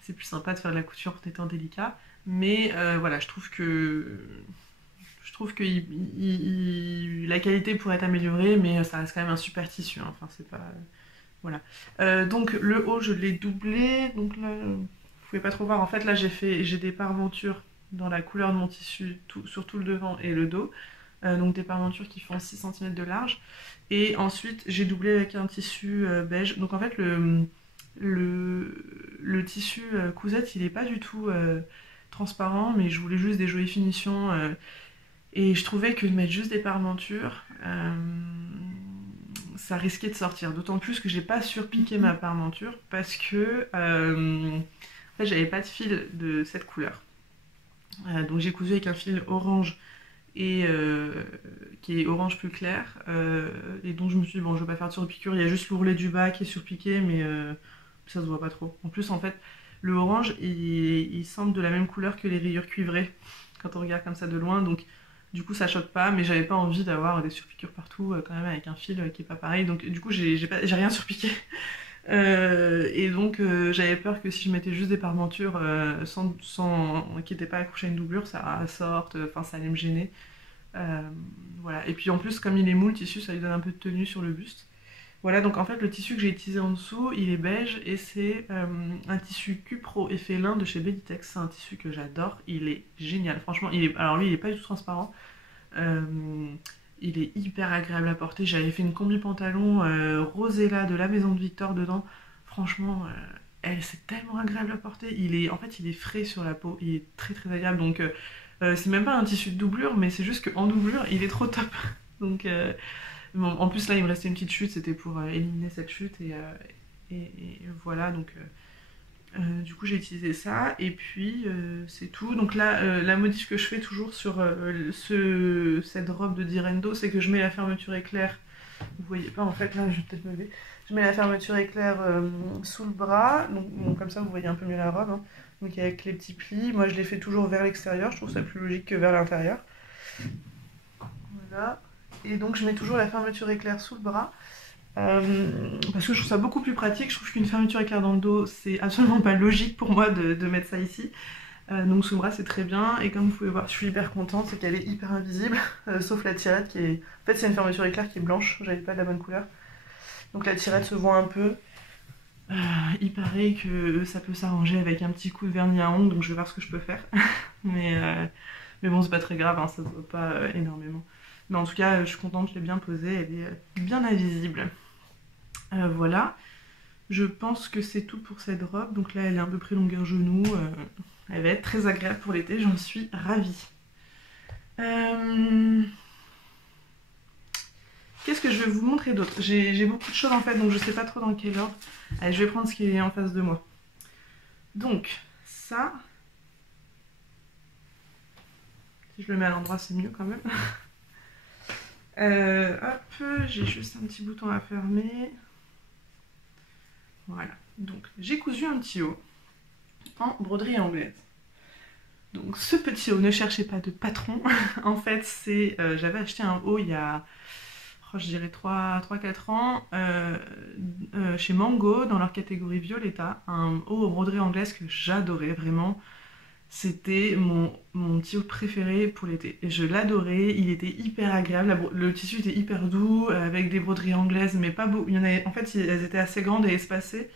c'est plus sympa de faire de la couture en étant délicat, mais voilà, je trouve que la qualité pourrait être améliorée, mais ça reste quand même un super tissu, hein. C'est pas... voilà. Donc le haut je l'ai doublé, donc là... Vous pouvez pas trop voir, en fait là j'ai des parventures dans la couleur de mon tissu sur tout le devant et le dos, donc des parventures qui font 6 cm de large, et ensuite j'ai doublé avec un tissu beige. Donc en fait le tissu Cousette il est pas du tout transparent, mais je voulais juste des jolies finitions, et je trouvais que de mettre juste des parventures ça risquait de sortir, d'autant plus que j'ai pas surpiqué ma parventure parce que en fait, j'avais pas de fil de cette couleur. Donc j'ai cousu avec un fil orange et qui est orange plus clair. Et donc je me suis dit, bon, je vais pas faire de surpiqûre. Il y a juste l'ourlet du bas qui est surpiqué, mais ça se voit pas trop. En plus, en fait, le orange, il semble de la même couleur que les rayures cuivrées. quand on regarde comme ça de loin, donc du coup ça choque pas, mais j'avais pas envie d'avoir des surpiqûres partout quand même avec un fil qui est pas pareil, donc du coup j'ai rien surpiqué. Et donc j'avais peur que si je mettais juste des parmentures qui n'étaient pas accrochées à une doublure, ça sorte, enfin ça allait me gêner. Euh, voilà. Et puis en plus, comme il est mou, le tissu, ça lui donne un peu de tenue sur le buste. Voilà, donc en fait, le tissu que j'ai utilisé en dessous, il est beige et c'est un tissu Cupro effet lin de chez Belitex. C'est un tissu que j'adore, il est génial. Franchement, alors lui, il est pas du tout transparent. Euh, il est hyper agréable à porter. J'avais fait une combi pantalon Rosella de la Maison de Victor dedans. Franchement, c'est tellement agréable à porter. En fait, il est frais sur la peau. Il est très très agréable. Donc, c'est même pas un tissu de doublure, mais c'est juste qu'en doublure, il est trop top. Donc, bon, en plus, là, il me restait une petite chute. C'était pour éliminer cette chute. Et voilà, donc du coup j'ai utilisé ça et puis c'est tout. Donc là la modif que je fais toujours sur cette robe de Direndo, c'est que je mets la fermeture éclair, vous voyez pas en fait, là je vais peut-être me lever, je mets la fermeture éclair sous le bras, donc bon, comme ça vous voyez un peu mieux la robe, hein. Donc avec les petits plis, moi je les fais toujours vers l'extérieur, je trouve ça plus logique que vers l'intérieur. Voilà, et donc je mets toujours la fermeture éclair sous le bras. Parce que je trouve ça beaucoup plus pratique. Je trouve qu'une fermeture éclair dans le dos, c'est absolument pas logique pour moi de mettre ça ici. Donc sous le bras, c'est très bien. Et comme vous pouvez voir, je suis hyper contente, c'est qu'elle est hyper invisible, sauf la tirette qui est... En fait, c'est une fermeture éclair qui est blanche, j'avais pas de la bonne couleur. Donc la tirette se voit un peu. Il paraît que ça peut s'arranger avec un petit coup de vernis à ongles, donc je vais voir ce que je peux faire. mais bon, c'est pas très grave, hein, ça se voit pas énormément. Mais en tout cas, je suis contente, je l'ai bien posée, elle est bien invisible. Voilà, je pense que c'est tout pour cette robe. Donc là, elle est à peu près longueur genou. Elle va être très agréable pour l'été, j'en suis ravie. Qu'est-ce que je vais vous montrer d'autre? J'ai beaucoup de choses en fait, donc je sais pas trop dans quel ordre. Allez, je vais prendre ce qui est en face de moi. Donc, ça... Si je le mets à l'endroit, c'est mieux quand même. Hop, j'ai juste un petit bouton à fermer. Voilà, donc j'ai cousu un petit haut en broderie anglaise. Donc ce petit haut, ne cherchez pas de patron. En fait, j'avais acheté un haut il y a, je dirais 3-4 ans, chez Mango, dans leur catégorie Violetta. Un haut en broderie anglaise que j'adorais vraiment. C'était mon petit haut préféré pour l'été. Et je l'adorais, il était hyper agréable, le tissu était hyper doux, avec des broderies anglaises, mais pas beau. En fait, elles étaient assez grandes et espacées.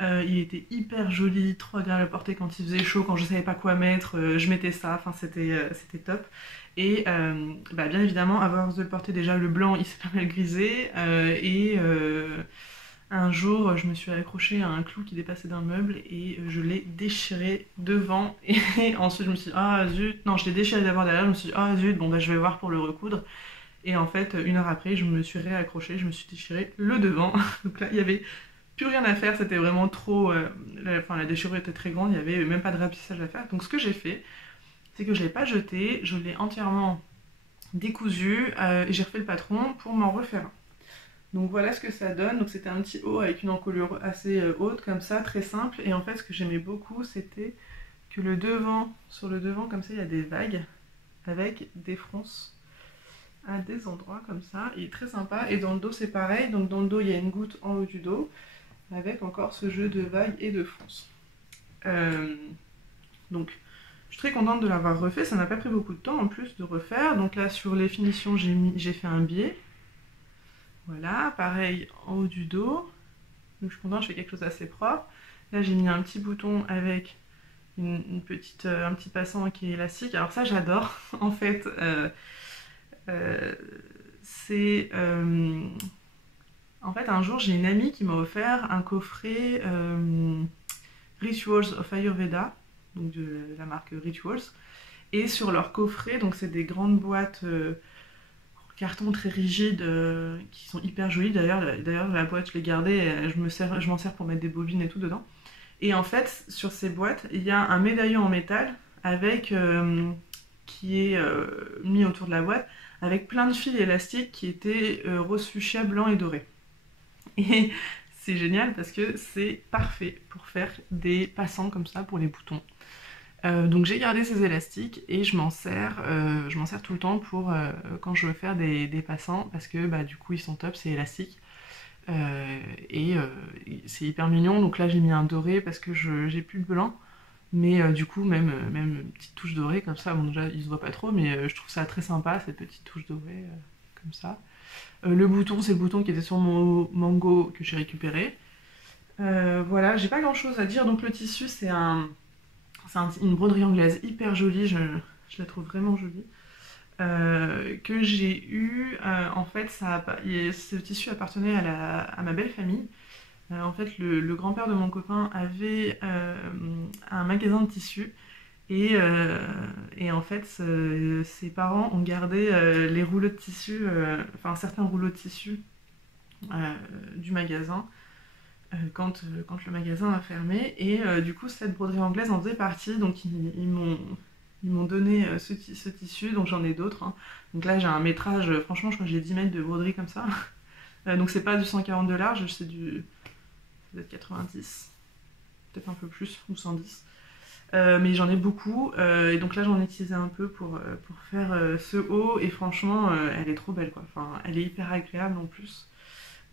Il était hyper joli, trop agréable à porter quand il faisait chaud, quand je savais pas quoi mettre, je mettais ça, enfin c'était top. Et bien évidemment, à force de le porter, déjà le blanc il s'est pas mal grisé, un jour je me suis accrochée à un clou qui dépassait d'un meuble et je l'ai déchiré devant et ensuite je me suis dit ah zut, non je l'ai déchiré d'abord derrière, je me suis dit ah zut, bon bah je vais voir pour le recoudre. Et en fait, 1 heure après, je me suis réaccrochée, je me suis déchiré le devant. Donc là, il y avait plus rien à faire, c'était vraiment trop... la déchirure était très grande, il n'y avait même pas de rapissage à faire. Donc ce que j'ai fait, c'est que je ne l'ai pas jeté, je l'ai entièrement décousu et j'ai refait le patron pour m'en refaire un. Donc voilà ce que ça donne. Donc c'était un petit haut avec une encolure assez haute comme ça, très simple. Et en fait, ce que j'aimais beaucoup, c'était que sur le devant comme ça, il y a des vagues avec des fronces à des endroits comme ça. Il est très sympa. Et dans le dos, c'est pareil. Donc dans le dos, il y a une goutte en haut du dos, avec encore ce jeu de vagues et de fronces. Donc je suis très contente de l'avoir refait, ça n'a pas pris beaucoup de temps en plus de refaire. Donc là sur les finitions j'ai fait un biais. Voilà, pareil en haut du dos. Donc je suis contente, je fais quelque chose d'assez propre. Là j'ai mis un petit bouton avec un petit passant qui est élastique. Alors ça j'adore. En fait c'est... En fait, un jour, j'ai une amie qui m'a offert un coffret Rituals of Ayurveda, donc de la marque Rituals. Et sur leur coffret, donc c'est des grandes boîtes en carton très rigides qui sont hyper jolies. D'ailleurs, la boîte, je l'ai gardée, je m'en sers pour mettre des bobines et tout dedans. Et en fait, sur ces boîtes, il y a un médaillon en métal avec qui est mis autour de la boîte avec plein de fils élastiques qui étaient rose fuchsia, blanc et doré. Et c'est génial parce que c'est parfait pour faire des passants comme ça pour les boutons. Donc j'ai gardé ces élastiques et je m'en sers tout le temps pour quand je veux faire des passants parce que bah, du coup ils sont top, c'est élastique. Et c'est hyper mignon, donc là j'ai mis un doré parce que j'ai plus de blanc. Mais du coup, même une petite touche dorée comme ça, bon déjà il se voit pas trop, mais je trouve ça très sympa, cette petite touche dorée comme ça. Le bouton, c'est le bouton qui était sur mon mango que j'ai récupéré. Voilà, j'ai pas grand chose à dire, donc le tissu une broderie anglaise hyper jolie, je la trouve vraiment jolie. Que j'ai eu, en fait, ce tissu appartenait à ma belle famille. En fait, le grand-père de mon copain avait un magasin de tissus et en fait, ses parents ont gardé les rouleaux de tissu, enfin certains rouleaux de tissu du magasin quand le magasin a fermé. Et du coup, cette broderie anglaise en faisait partie, donc ils m'ont donné ce tissu, donc j'en ai d'autres. Hein. Donc là, j'ai un métrage, franchement, je crois que j'ai 10 mètres de broderie comme ça. Donc c'est pas du 140 de large, c'est du peut-être 90, peut-être un peu plus, ou 110. Mais j'en ai beaucoup, et donc là j'en ai utilisé un peu pour faire ce haut, et franchement elle est trop belle quoi, enfin elle est hyper agréable en plus.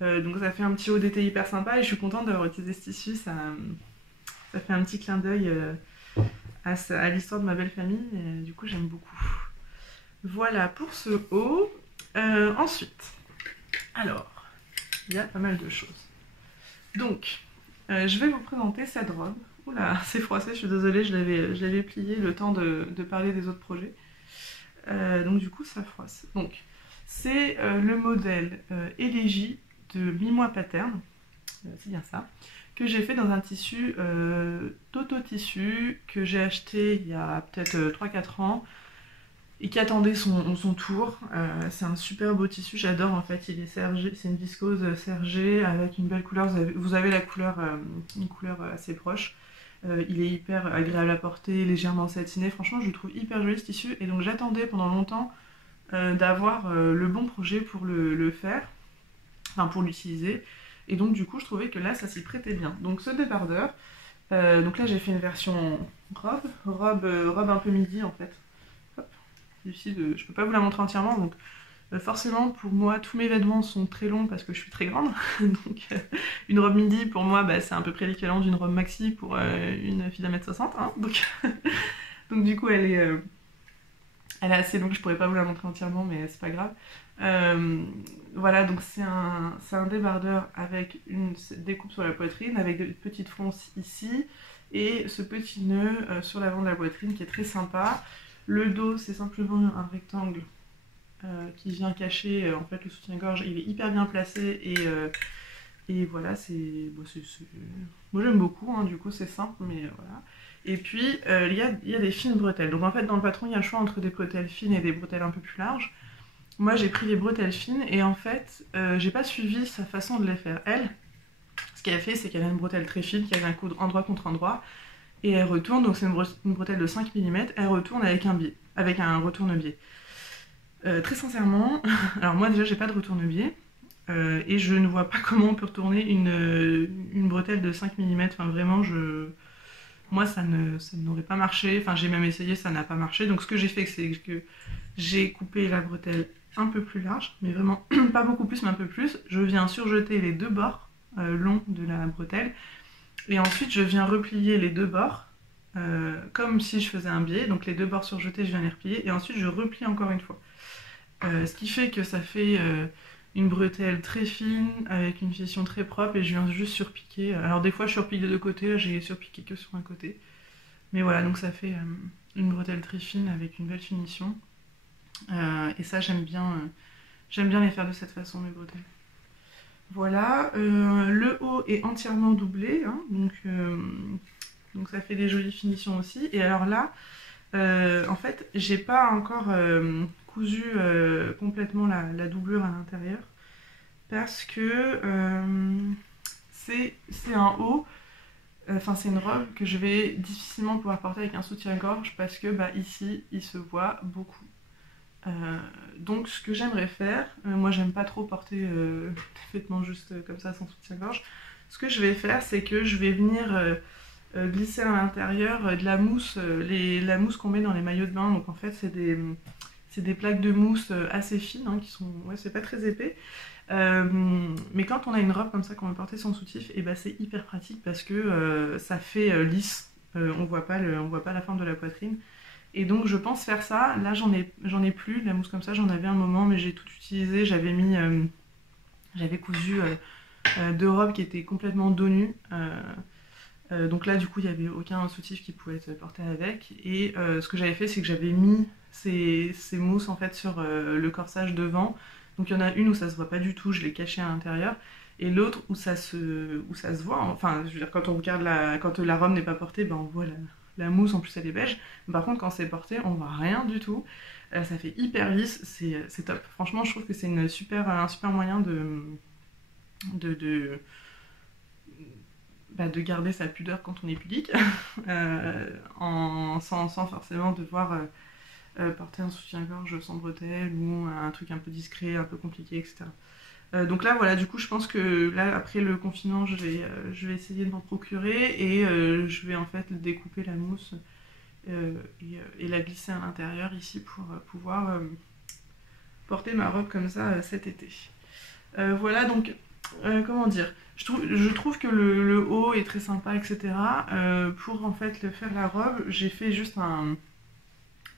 Donc ça fait un petit haut d'été hyper sympa, et je suis contente d'avoir utilisé ce tissu, ça fait un petit clin d'œil à l'histoire de ma belle famille, et du coup j'aime beaucoup. Voilà pour ce haut. Ensuite, alors, il y a pas mal de choses. Donc, je vais vous présenter cette robe. Oula, c'est froissé, je suis désolée, je l'avais plié le temps de parler des autres projets. Donc du coup, ça froisse. Donc, c'est le modèle Élégie de Mimois Pattern, c'est bien ça, que j'ai fait dans un tissu Toto Tissu, que j'ai acheté il y a peut-être 3-4 ans, et qui attendait son tour. C'est un super beau tissu, j'adore en fait, il est sergé, c'est une viscose sergée avec une belle couleur, vous avez la couleur, une couleur assez proche. Il est hyper agréable à porter, légèrement satiné, franchement je le trouve hyper joli ce tissu, et donc j'attendais pendant longtemps d'avoir le bon projet pour le faire, enfin pour l'utiliser, et donc du coup je trouvais que là ça s'y prêtait bien. Donc ce débardeur, donc là j'ai fait une version robe un peu midi en fait. Je peux pas vous la montrer entièrement, donc forcément pour moi tous mes vêtements sont très longs parce que je suis très grande. Donc une robe midi pour moi bah, c'est à peu près l'équivalent d'une robe maxi pour une fille d'1m60 hein, donc du coup elle est assez longue, je pourrais pas vous la montrer entièrement mais c'est pas grave. Voilà, donc c'est un débardeur avec une découpe sur la poitrine avec de petites fronces ici et ce petit nœud sur l'avant de la poitrine qui est très sympa. Le dos, c'est simplement un rectangle qui vient cacher en fait le soutien-gorge. Il est hyper bien placé et voilà, moi j'aime beaucoup, hein, du coup c'est simple, mais voilà. Et puis il y a des fines bretelles. Donc en fait dans le patron il y a le choix entre des bretelles fines et des bretelles un peu plus larges. Moi j'ai pris les bretelles fines et en fait j'ai pas suivi sa façon de les faire. Elle, ce qu'elle a fait c'est qu'elle a une bretelle très fine qui avait un coude endroit contre endroit. Et elle retourne, donc c'est une bretelle de 5 mm, elle retourne avec un retourne-biais. Très sincèrement, alors moi déjà j'ai pas de retourne-biais, et je ne vois pas comment on peut retourner une bretelle de 5 mm, enfin vraiment moi ça n'aurait pas marché, enfin j'ai même essayé, ça n'a pas marché, donc ce que j'ai fait c'est que j'ai coupé la bretelle un peu plus large, mais vraiment pas beaucoup plus mais un peu plus, je viens surjeter les deux bords longs de la bretelle, et ensuite je viens replier les deux bords comme si je faisais un biais, donc les deux bords surjetés je viens les replier et ensuite je replie encore une fois. Ce qui fait que ça fait une bretelle très fine avec une finition très propre et je viens juste surpiquer. Alors des fois je surpique des deux côtés, là j'ai surpiqué que sur un côté. Mais voilà, donc ça fait une bretelle très fine avec une belle finition. Et ça j'aime bien les faire de cette façon mes bretelles. Voilà, le haut est entièrement doublé, hein, donc ça fait des jolies finitions aussi. Et alors là, en fait, j'ai pas encore cousu complètement la doublure à l'intérieur parce que c'est un haut, enfin c'est une robe que je vais difficilement pouvoir porter avec un soutien-gorge parce que bah, ici, il se voit beaucoup. Donc ce que j'aimerais faire, moi j'aime pas trop porter des vêtements juste comme ça sans soutien-gorge. Ce que je vais faire c'est que je vais venir glisser à l'intérieur de la mousse, la mousse qu'on met dans les maillots de bain. Donc en fait c'est des plaques de mousse assez fines, hein, qui sont, ouais, c'est pas très épais. Mais quand on a une robe comme ça qu'on veut porter sans soutif, et ben c'est hyper pratique parce que ça fait lisse, on voit pas la forme de la poitrine. Et donc je pense faire ça. Là j'en ai plus de la mousse comme ça, j'en avais un moment mais j'ai tout utilisé. J'avais cousu 2 robes qui étaient complètement dos nu. Donc là du coup il n'y avait aucun soutif qui pouvait être porté avec. Et ce que j'avais fait, c'est que j'avais mis ces mousses en fait sur le corsage devant. Donc il y en a une où ça se voit pas du tout, je l'ai cachée à l'intérieur. Et l'autre où ça se voit, enfin je veux dire quand on regarde quand la robe n'est pas portée, ben on voit la mousse, en plus elle est beige. Par contre quand c'est porté, on voit rien du tout. Ça fait hyper lisse, c'est top. Franchement je trouve que c'est un super moyen de, de garder sa pudeur quand on est pudique, sans forcément devoir porter un soutien-gorge sans bretelles ou un truc un peu discret, un peu compliqué, etc. Donc là, voilà, du coup, je pense que là, après le confinement, je vais essayer de m'en procurer et je vais en fait découper la mousse et la glisser à l'intérieur ici pour pouvoir porter ma robe comme ça cet été. Voilà, donc, comment dire, je trouve que le haut est très sympa, etc. Pour en fait faire la robe, j'ai fait juste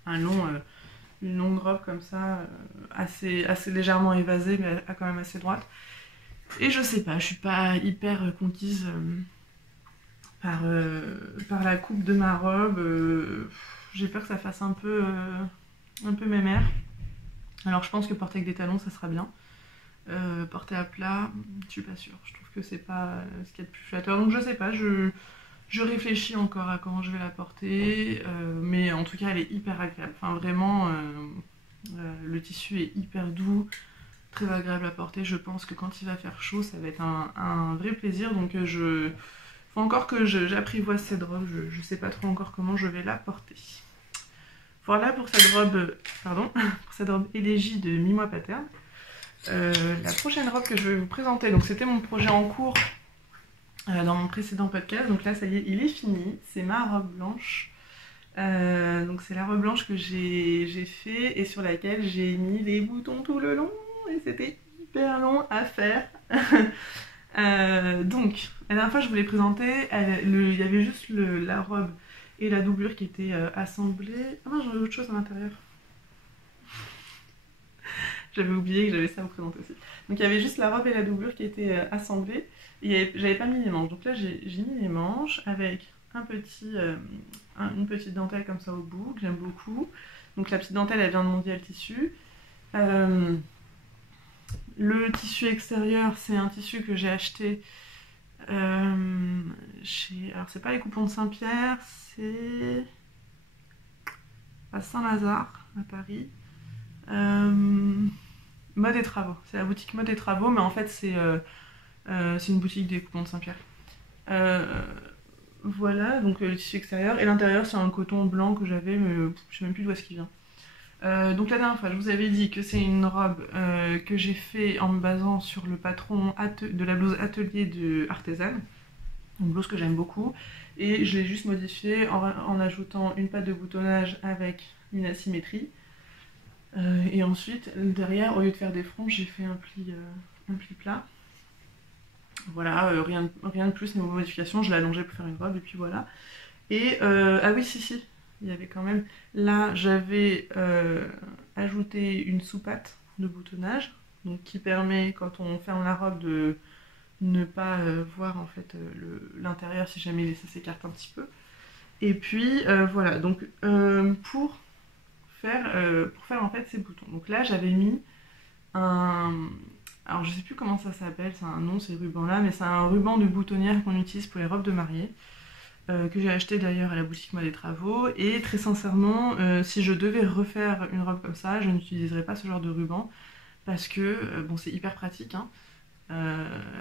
une longue robe comme ça, assez légèrement évasée, mais quand même assez droite. Et je sais pas, je suis pas hyper conquise par la coupe de ma robe. J'ai peur que ça fasse un peu mémère. Alors je pense que porter avec des talons, ça sera bien. Porter à plat, je suis pas sûre. Je trouve que c'est pas ce qu'il y a de plus flatteur. Donc je sais pas, je réfléchis encore à comment je vais la porter, mais en tout cas elle est hyper agréable. Enfin vraiment, le tissu est hyper doux, très agréable à porter. Je pense que quand il va faire chaud, ça va être un vrai plaisir. Donc faut encore que j'apprivoise cette robe. Je sais pas trop encore comment je vais la porter. Voilà pour cette robe, pour cette robe élégie de Mi-moi Pattern. La prochaine robe que je vais vous présenter, donc c'était mon projet en cours dans mon précédent podcast, donc là ça y est, il est fini, c'est ma robe blanche. Donc c'est la robe blanche que j'ai fait et sur laquelle j'ai mis les boutons tout le long et c'était hyper long à faire. Donc la dernière fois je vous l'ai présenté, il y avait juste la robe et la doublure qui étaient assemblées. Ah non, j'en ai autre chose à l'intérieur. J'avais oublié que j'avais ça à vous présenter aussi. Donc il y avait juste la robe et la doublure qui étaient assemblées. Et j'avais pas mis les manches. Donc là j'ai mis les manches avec une petite dentelle comme ça au bout, que j'aime beaucoup. Donc la petite dentelle elle vient de Mondial Tissu. Le tissu extérieur c'est un tissu que j'ai acheté alors c'est pas les Coupons de Saint-Pierre, c'est à Saint-Lazare, à Paris. Mode et Travaux, c'est la boutique Mode et Travaux, mais en fait c'est une boutique des Coupons de Saint-Pierre. Voilà, donc le tissu extérieur, et l'intérieur c'est un coton blanc que j'avais, mais je sais même plus d'où est-ce qu'il vient. Donc la dernière fois je vous avais dit que c'est une robe que j'ai fait en me basant sur le patron de la blouse atelier de Artisan, une blouse que j'aime beaucoup, et je l'ai juste modifiée en ajoutant une patte de boutonnage avec une asymétrie. Et ensuite, derrière, au lieu de faire des franges, j'ai fait un pli plat. Voilà, rien de plus niveau modification, je l'ai allongé pour faire une robe, et puis voilà. Et, ah oui, si, il y avait quand même... Là, j'avais ajouté une sous-patte de boutonnage, donc qui permet, quand on ferme la robe, de ne pas voir en fait l'intérieur si jamais ça s'écarte un petit peu. Et puis, voilà, donc pour faire en fait ces boutons. Donc là j'avais mis alors je sais plus comment ça s'appelle, c'est un nom ces rubans là, mais c'est un ruban de boutonnière qu'on utilise pour les robes de mariée, que j'ai acheté d'ailleurs à la boutique Mode et Travaux, et très sincèrement si je devais refaire une robe comme ça, je n'utiliserais pas ce genre de ruban, parce que bon c'est hyper pratique, hein.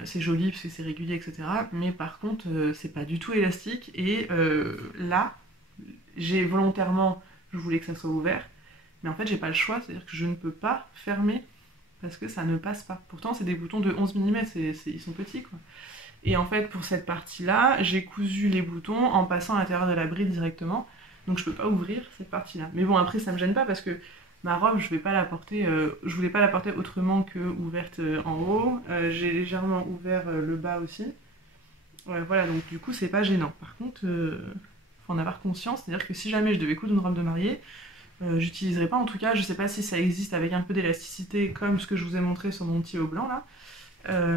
C'est joli parce que c'est régulier, etc. Mais par contre c'est pas du tout élastique, et là j'ai volontairement, je voulais que ça soit ouvert, mais en fait j'ai pas le choix, c'est à dire que je ne peux pas fermer parce que ça ne passe pas. Pourtant c'est des boutons de 11 mm, ils sont petits quoi. Et en fait, pour cette partie-là, j'ai cousu les boutons en passant à l'intérieur de la bride directement. Donc je peux pas ouvrir cette partie-là. Mais bon, après, ça me gêne pas parce que ma robe, je vais pas la porter, je voulais pas la porter autrement que ouverte en haut. J'ai légèrement ouvert le bas aussi. Voilà, donc du coup, c'est pas gênant. Par contre, faut en avoir conscience, c'est-à-dire que si jamais je devais coudre une robe de mariée, j'utiliserai pas, en tout cas, je sais pas si ça existe avec un peu d'élasticité comme ce que je vous ai montré sur mon petit haut blanc là,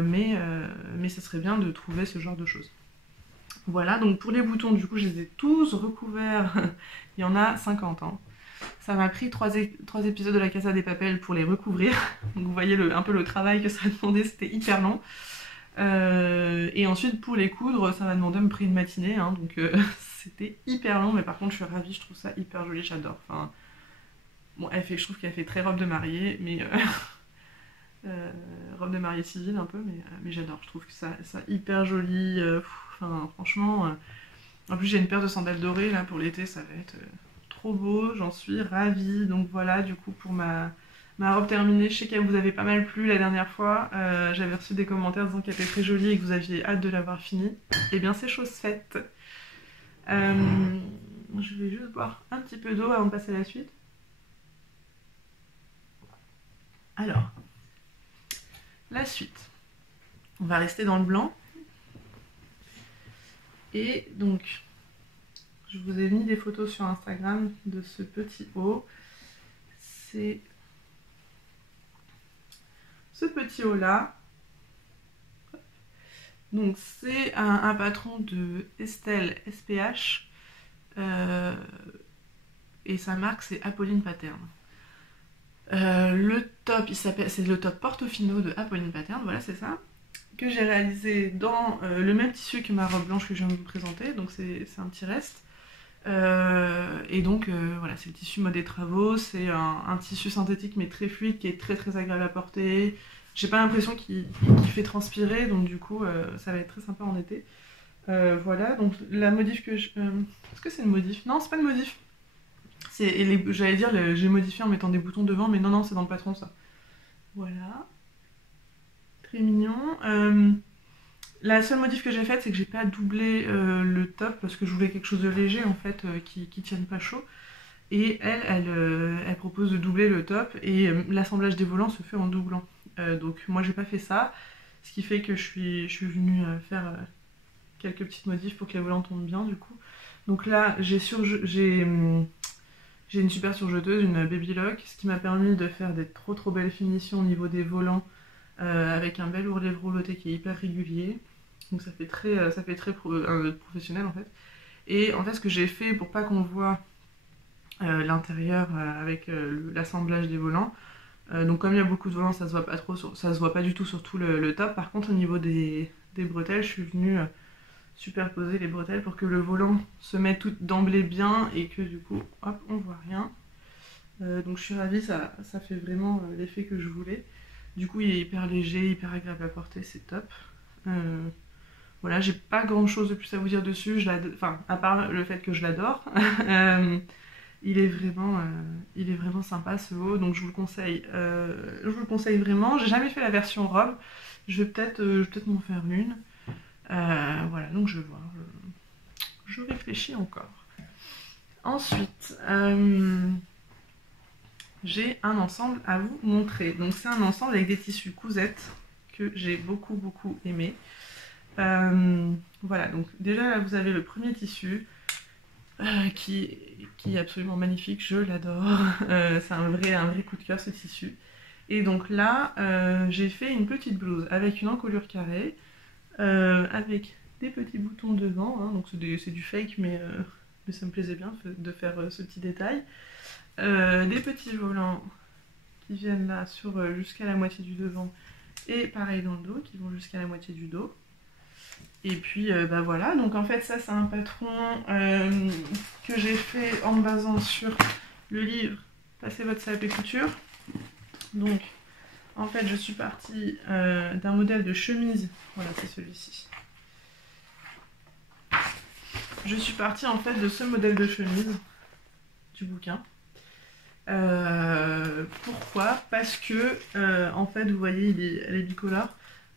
mais ça serait bien de trouver ce genre de choses. Voilà, donc pour les boutons, du coup, je les ai tous recouverts. Il y en a 50 ans. Ça m'a pris 3 épisodes de la Casa des Papel pour les recouvrir. Donc vous voyez un peu le travail que ça a demandé, c'était hyper long. Et ensuite, pour les coudre, ça m'a demandé à me prendre une matinée, hein, donc c'était hyper long, mais par contre, je suis ravie, je trouve ça hyper joli, j'adore. Enfin, bon, je trouve qu'elle fait très robe de mariée, mais robe de mariée civile un peu, mais j'adore, je trouve que ça hyper joli. Enfin, franchement, en plus j'ai une paire de sandales dorées là pour l'été, ça va être trop beau, j'en suis ravie. Donc voilà, du coup pour ma robe terminée, je sais qu'elle vous avait pas mal plu la dernière fois, j'avais reçu des commentaires disant qu'elle était très jolie et que vous aviez hâte de l'avoir finie. Et bien c'est chose faite. Je vais juste boire un petit peu d'eau avant de passer à la suite. Alors, la suite. On va rester dans le blanc. Et donc, je vous ai mis des photos sur Instagram de ce petit haut. C'est ce petit haut là. Donc c'est un patron de Estelle SPH. Et sa marque c'est Apolline Pattern. Le top, c'est le top Portofino de Apolline Pattern, voilà c'est ça, que j'ai réalisé dans le même tissu que ma robe blanche que je viens de vous présenter, donc c'est un petit reste. Et donc voilà, c'est le tissu mode des travaux, c'est un tissu synthétique mais très fluide qui est très très agréable à porter. J'ai pas l'impression qu'il fait transpirer, donc du coup ça va être très sympa en été. Voilà, donc la modif que je... Est-ce que c'est une modif? Non, c'est pas une modif. J'allais dire, j'ai modifié en mettant des boutons devant, mais non, c'est dans le patron ça. Voilà. Très mignon. La seule modif que j'ai faite, c'est que j'ai pas doublé le top parce que je voulais quelque chose de léger en fait, qui tienne pas chaud. Et elle propose de doubler le top et l'assemblage des volants se fait en doublant. Donc moi j'ai pas fait ça, ce qui fait que je suis venue faire quelques petites modifs pour que les volants tombent bien du coup. Donc là j'ai une super surjeteuse, une Baby Lock, ce qui m'a permis de faire des trop belles finitions au niveau des volants avec un bel ourlet rouloté qui est hyper régulier. Donc ça fait très professionnel en fait. Et en fait ce que j'ai fait pour pas qu'on voit l'intérieur avec l'assemblage des volants, donc comme il y a beaucoup de volants, ça se voit pas trop, ça se voit pas du tout sur tout le top. Par contre au niveau des bretelles, je suis venue superposer les bretelles pour que le volant se mette tout d'emblée bien et que du coup, hop, on voit rien. Donc je suis ravie, ça fait vraiment l'effet que je voulais. Du coup il est hyper léger, hyper agréable à porter, c'est top. Voilà, j'ai pas grand chose de plus à vous dire dessus, enfin à part le fait que je l'adore. Il est vraiment sympa ce haut, donc je vous le conseille vraiment. J'ai jamais fait la version robe, je vais peut-être m'en faire une. Voilà, donc je vais voir, je réfléchis encore. Ensuite, j'ai un ensemble à vous montrer. Donc c'est un ensemble avec des tissus cousettes que j'ai beaucoup aimé. Voilà, donc déjà là vous avez le premier tissu qui est absolument magnifique, je l'adore. C'est un vrai coup de cœur ce tissu. Et donc là, j'ai fait une petite blouse avec une encolure carrée, avec des petits boutons devant, hein, donc c'est du fake, mais ça me plaisait bien de faire ce petit détail. Des petits volants qui viennent là jusqu'à la moitié du devant, et pareil dans le dos, qui vont jusqu'à la moitié du dos. Et puis bah voilà, donc en fait ça c'est un patron que j'ai fait en me basant sur le livre Passez votre salpé couture. Donc en fait je suis partie d'un modèle de chemise, voilà c'est celui-ci. Je suis partie en fait de ce modèle de chemise du bouquin. Pourquoi? Parce que en fait vous voyez elle est bicolore.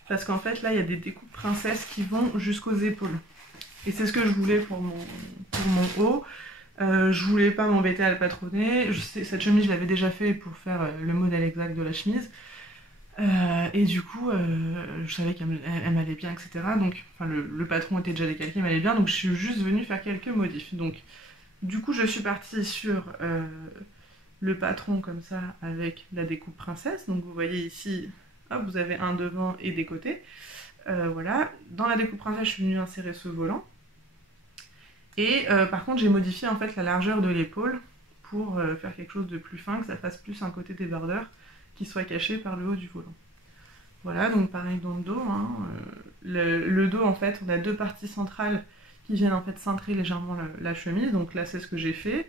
parce qu'en fait là il y a des découpes princesses qui vont jusqu'aux épaules. Et c'est ce que je voulais pour mon haut. Je voulais pas m'embêter à le patronner. Cette chemise je l'avais déjà fait pour faire le modèle exact de la chemise. Et du coup, je savais qu'elle m'allait bien, etc. Donc, enfin, le patron était déjà décalqué, m'allait bien, donc je suis juste venue faire quelques modifs. Donc, du coup, je suis partie sur le patron comme ça, avec la découpe princesse. Donc, vous voyez ici, hop, vous avez un devant et des côtés. Voilà. Dans la découpe princesse, je suis venue insérer ce volant. Et par contre, j'ai modifié en fait la largeur de l'épaule pour faire quelque chose de plus fin, que ça fasse plus un côté débardeur qui soit caché par le haut du volant. Voilà, donc pareil dans le dos. Hein, le dos, en fait, on a deux parties centrales qui viennent en fait cintrer légèrement la chemise. Donc là, c'est ce que j'ai fait.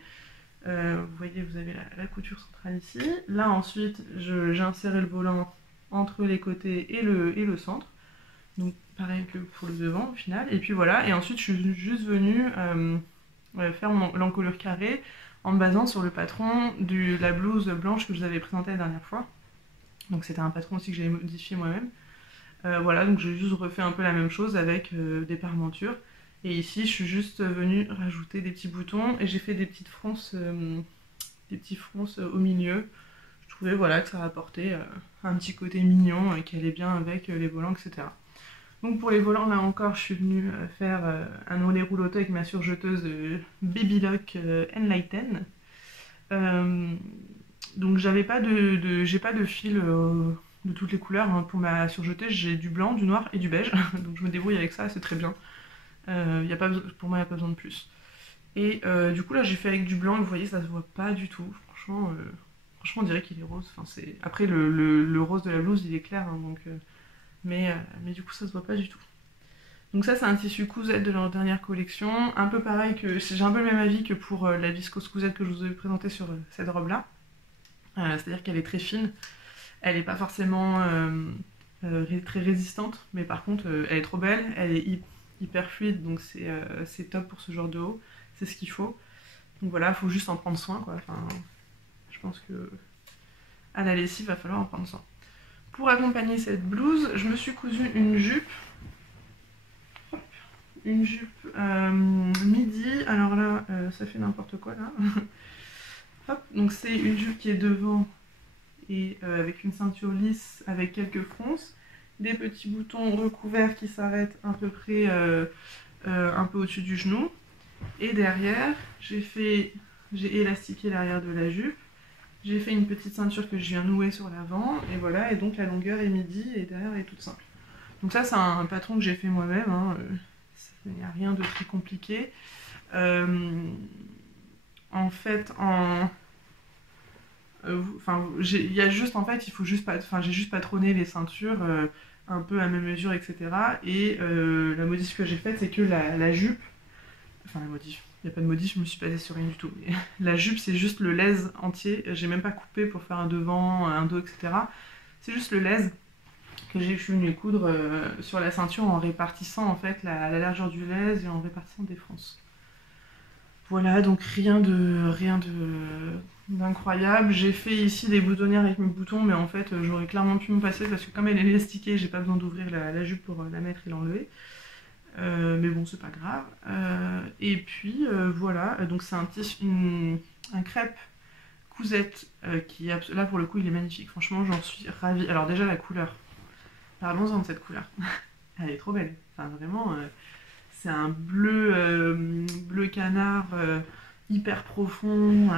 Vous voyez, vous avez la couture centrale ici. Là, ensuite, j'ai inséré le volant entre les côtés et le centre. Donc pareil que pour le devant au final. Et puis voilà, et ensuite, je suis juste venue faire l'encolure carrée en me basant sur le patron de la blouse blanche que je vous avais présentée la dernière fois. Donc c'était un patron aussi que j'avais modifié moi-même. Voilà, donc j'ai juste refait un peu la même chose avec des parmentures. Et ici, je suis juste venue rajouter des petits boutons et j'ai fait des petites fronces, au milieu. Je trouvais voilà, que ça apportait un petit côté mignon qui allait bien avec les volants, etc. Donc pour les volants, là encore, je suis venue faire un olé roulotte avec ma surjeteuse Baby Lock Enlighten. Donc j'ai pas de fil de toutes les couleurs hein. Pour ma surjeteuse, j'ai du blanc, du noir et du beige. Donc je me débrouille avec ça, c'est très bien. Pour moi, il n'y a pas besoin de plus. Et du coup là j'ai fait avec du blanc, et vous voyez ça se voit pas du tout. Franchement, on dirait qu'il est rose. Enfin, après le rose de la blouse il est clair, hein, donc, mais du coup ça se voit pas du tout. Donc ça c'est un tissu cousette de leur dernière collection. Un peu pareil que, j'ai un peu le même avis que pour la viscose cousette que je vous avais présentée sur cette robe là. C'est-à-dire qu'elle est très fine. Elle n'est pas forcément très résistante, mais par contre elle est trop belle, elle est hyper fluide, donc c'est top pour ce genre de haut, c'est ce qu'il faut. Donc voilà, il faut juste en prendre soin, quoi. Enfin, je pense que à la lessive, il va falloir en prendre soin. Pour accompagner cette blouse, je me suis cousu une jupe. Une jupe midi, alors là, ça fait n'importe quoi là. Hop, donc c'est une jupe qui est devant et avec une ceinture lisse avec quelques fronces, des petits boutons recouverts qui s'arrêtent à peu près un peu au-dessus du genou, et derrière j'ai élastiqué l'arrière de la jupe, j'ai fait une petite ceinture que je viens nouer sur l'avant, et voilà, et donc la longueur est midi et derrière elle est toute simple. Donc ça c'est un patron que j'ai fait moi-même, hein, il n'y a rien de très compliqué. En fait, il y a juste, en fait, il faut juste j'ai juste patronné les ceintures un peu à mes mesures, etc. Et la modif que j'ai faite, c'est que la jupe, enfin la modif, il n'y a pas de modif, je me suis pas basée sur rien du tout. Mais la jupe, c'est juste le lèse entier, j'ai même pas coupé pour faire un devant, un dos, etc. C'est juste le lèse que je suis venue coudre sur la ceinture en répartissant en fait la largeur du lèse et en répartissant des fronces. Voilà, donc rien d'incroyable. J'ai fait ici des boutonnières avec mes boutons, mais en fait j'aurais clairement pu me passer parce que comme elle est élastiquée, j'ai pas besoin d'ouvrir la jupe pour la mettre et l'enlever. Mais bon, c'est pas grave. Et puis voilà, donc c'est un crêpe cousette qui là pour le coup il est magnifique. Franchement, j'en suis ravie. Alors déjà la couleur. Parlons-en de cette couleur. Elle est trop belle. Enfin vraiment, c'est un bleu canard hyper profond,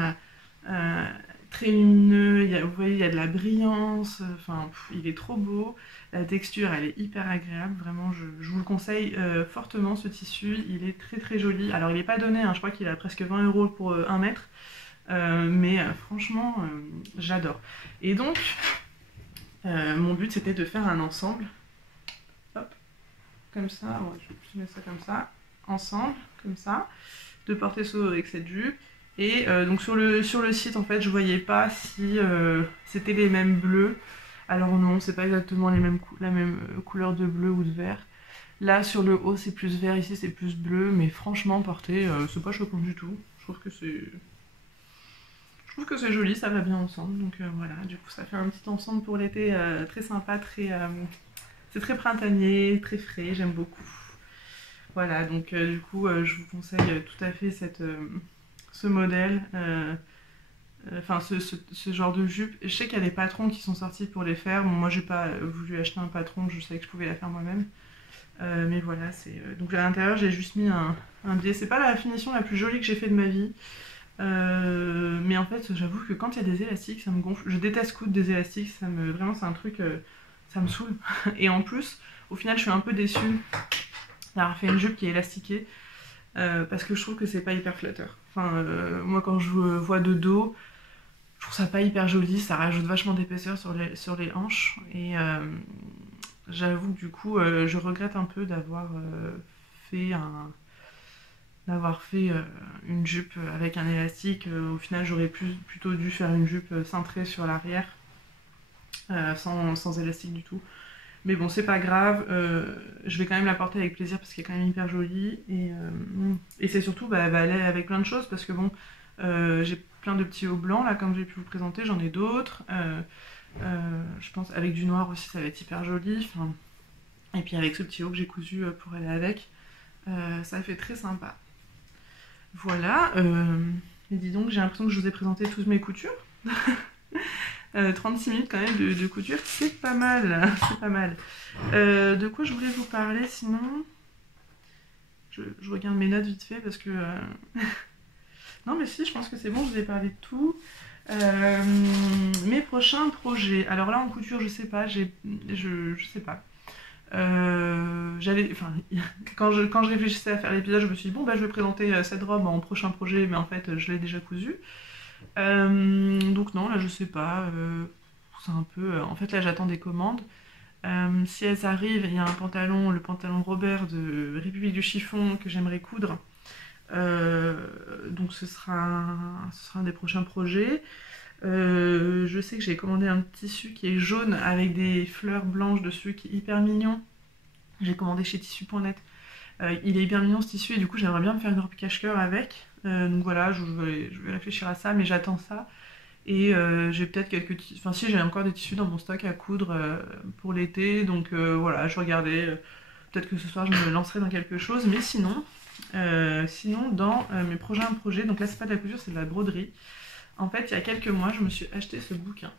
très lumineux. Vous voyez, il y a de la brillance. Enfin, il est trop beau. La texture, elle est hyper agréable. Vraiment, je vous le conseille fortement ce tissu. Il est très très joli. Alors, il n'est pas donné. Hein, je crois qu'il a presque 20 € pour 1 mètre. Mais franchement, j'adore. Et donc, mon but c'était de faire un ensemble. Hop, comme ça. Ouais, je vais plus mettre ça comme ça. Ensemble, comme ça. De porter ça avec cette jupe. Et donc sur le site, en fait, je voyais pas si c'était les mêmes bleus. Alors non, c'est pas exactement la même couleur de bleu ou de vert. Là, sur le haut, c'est plus vert, ici, c'est plus bleu. Mais franchement, porter, c'est pas choquant du tout. Je trouve que c'est joli, ça va bien ensemble. Donc voilà, du coup, ça fait un petit ensemble pour l'été très sympa, très c'est très printanier, très frais, j'aime beaucoup. Voilà, donc du coup, je vous conseille tout à fait ce modèle. Enfin, ce genre de jupe. Je sais qu'il y a des patrons qui sont sortis pour les faire. Bon, moi, j'ai pas voulu acheter un patron, je savais que je pouvais la faire moi-même. Mais voilà, donc à l'intérieur, j'ai juste mis un biais. C'est pas la finition la plus jolie que j'ai fait de ma vie. Mais en fait, j'avoue que quand il y a des élastiques, ça me gonfle. Je déteste coudre des élastiques, vraiment, c'est un truc, ça me saoule. Et en plus, au final, je suis un peu déçue d'avoir fait une jupe qui est élastiquée. Parce que je trouve que c'est pas hyper flatteur. Enfin, moi, quand je vois de dos, je trouve ça pas hyper joli, ça rajoute vachement d'épaisseur sur les hanches. Et j'avoue que du coup, je regrette un peu fait une jupe avec un élastique. Au final, j'aurais plutôt dû faire une jupe cintrée sur l'arrière, sans élastique du tout. Mais bon, c'est pas grave, je vais quand même la porter avec plaisir parce qu'elle est quand même hyper jolie. Et c'est surtout, elle va aller avec plein de choses parce que bon, j'ai plein de petits hauts blancs là, comme j'ai pu vous présenter, j'en ai d'autres. Je pense avec du noir aussi, ça va être hyper joli. Enfin, et puis avec ce petit haut que j'ai cousu pour aller avec, ça fait très sympa. Voilà, et dis donc, j'ai l'impression que je vous ai présenté toutes mes coutures. 36 minutes quand même de couture, c'est pas mal, c'est pas mal. De quoi je voulais vous parler sinon? Je regarde mes notes vite fait parce que... non mais si, je pense que c'est bon, je vous ai parlé de tout. Mes prochains projets. Alors là en couture, je sais pas, je sais pas. Quand je réfléchissais à faire l'épisode, je me suis dit bon bah je vais présenter cette robe en prochain projet, mais en fait je l'ai déjà cousue. Donc non, là je sais pas, c'est un peu... en fait là j'attends des commandes. Si elles arrivent, il y a le pantalon Robert de République du Chiffon que j'aimerais coudre. Donc ce sera un des prochains projets. Je sais que j'ai commandé un tissu qui est jaune avec des fleurs blanches dessus, qui est hyper mignon. J'ai commandé chez tissu.net. Il est hyper mignon ce tissu et du coup j'aimerais bien me faire une robe cache-cœur avec. Donc voilà, je vais réfléchir à ça, mais j'attends ça. Et j'ai peut-être quelques tissus, enfin si j'ai encore des tissus dans mon stock à coudre pour l'été, donc voilà, je regardais, peut-être que ce soir je me lancerai dans quelque chose, mais sinon dans mes prochains projets, donc là c'est pas de la couture, c'est de la broderie. En fait, il y a quelques mois, je me suis acheté ce bouquin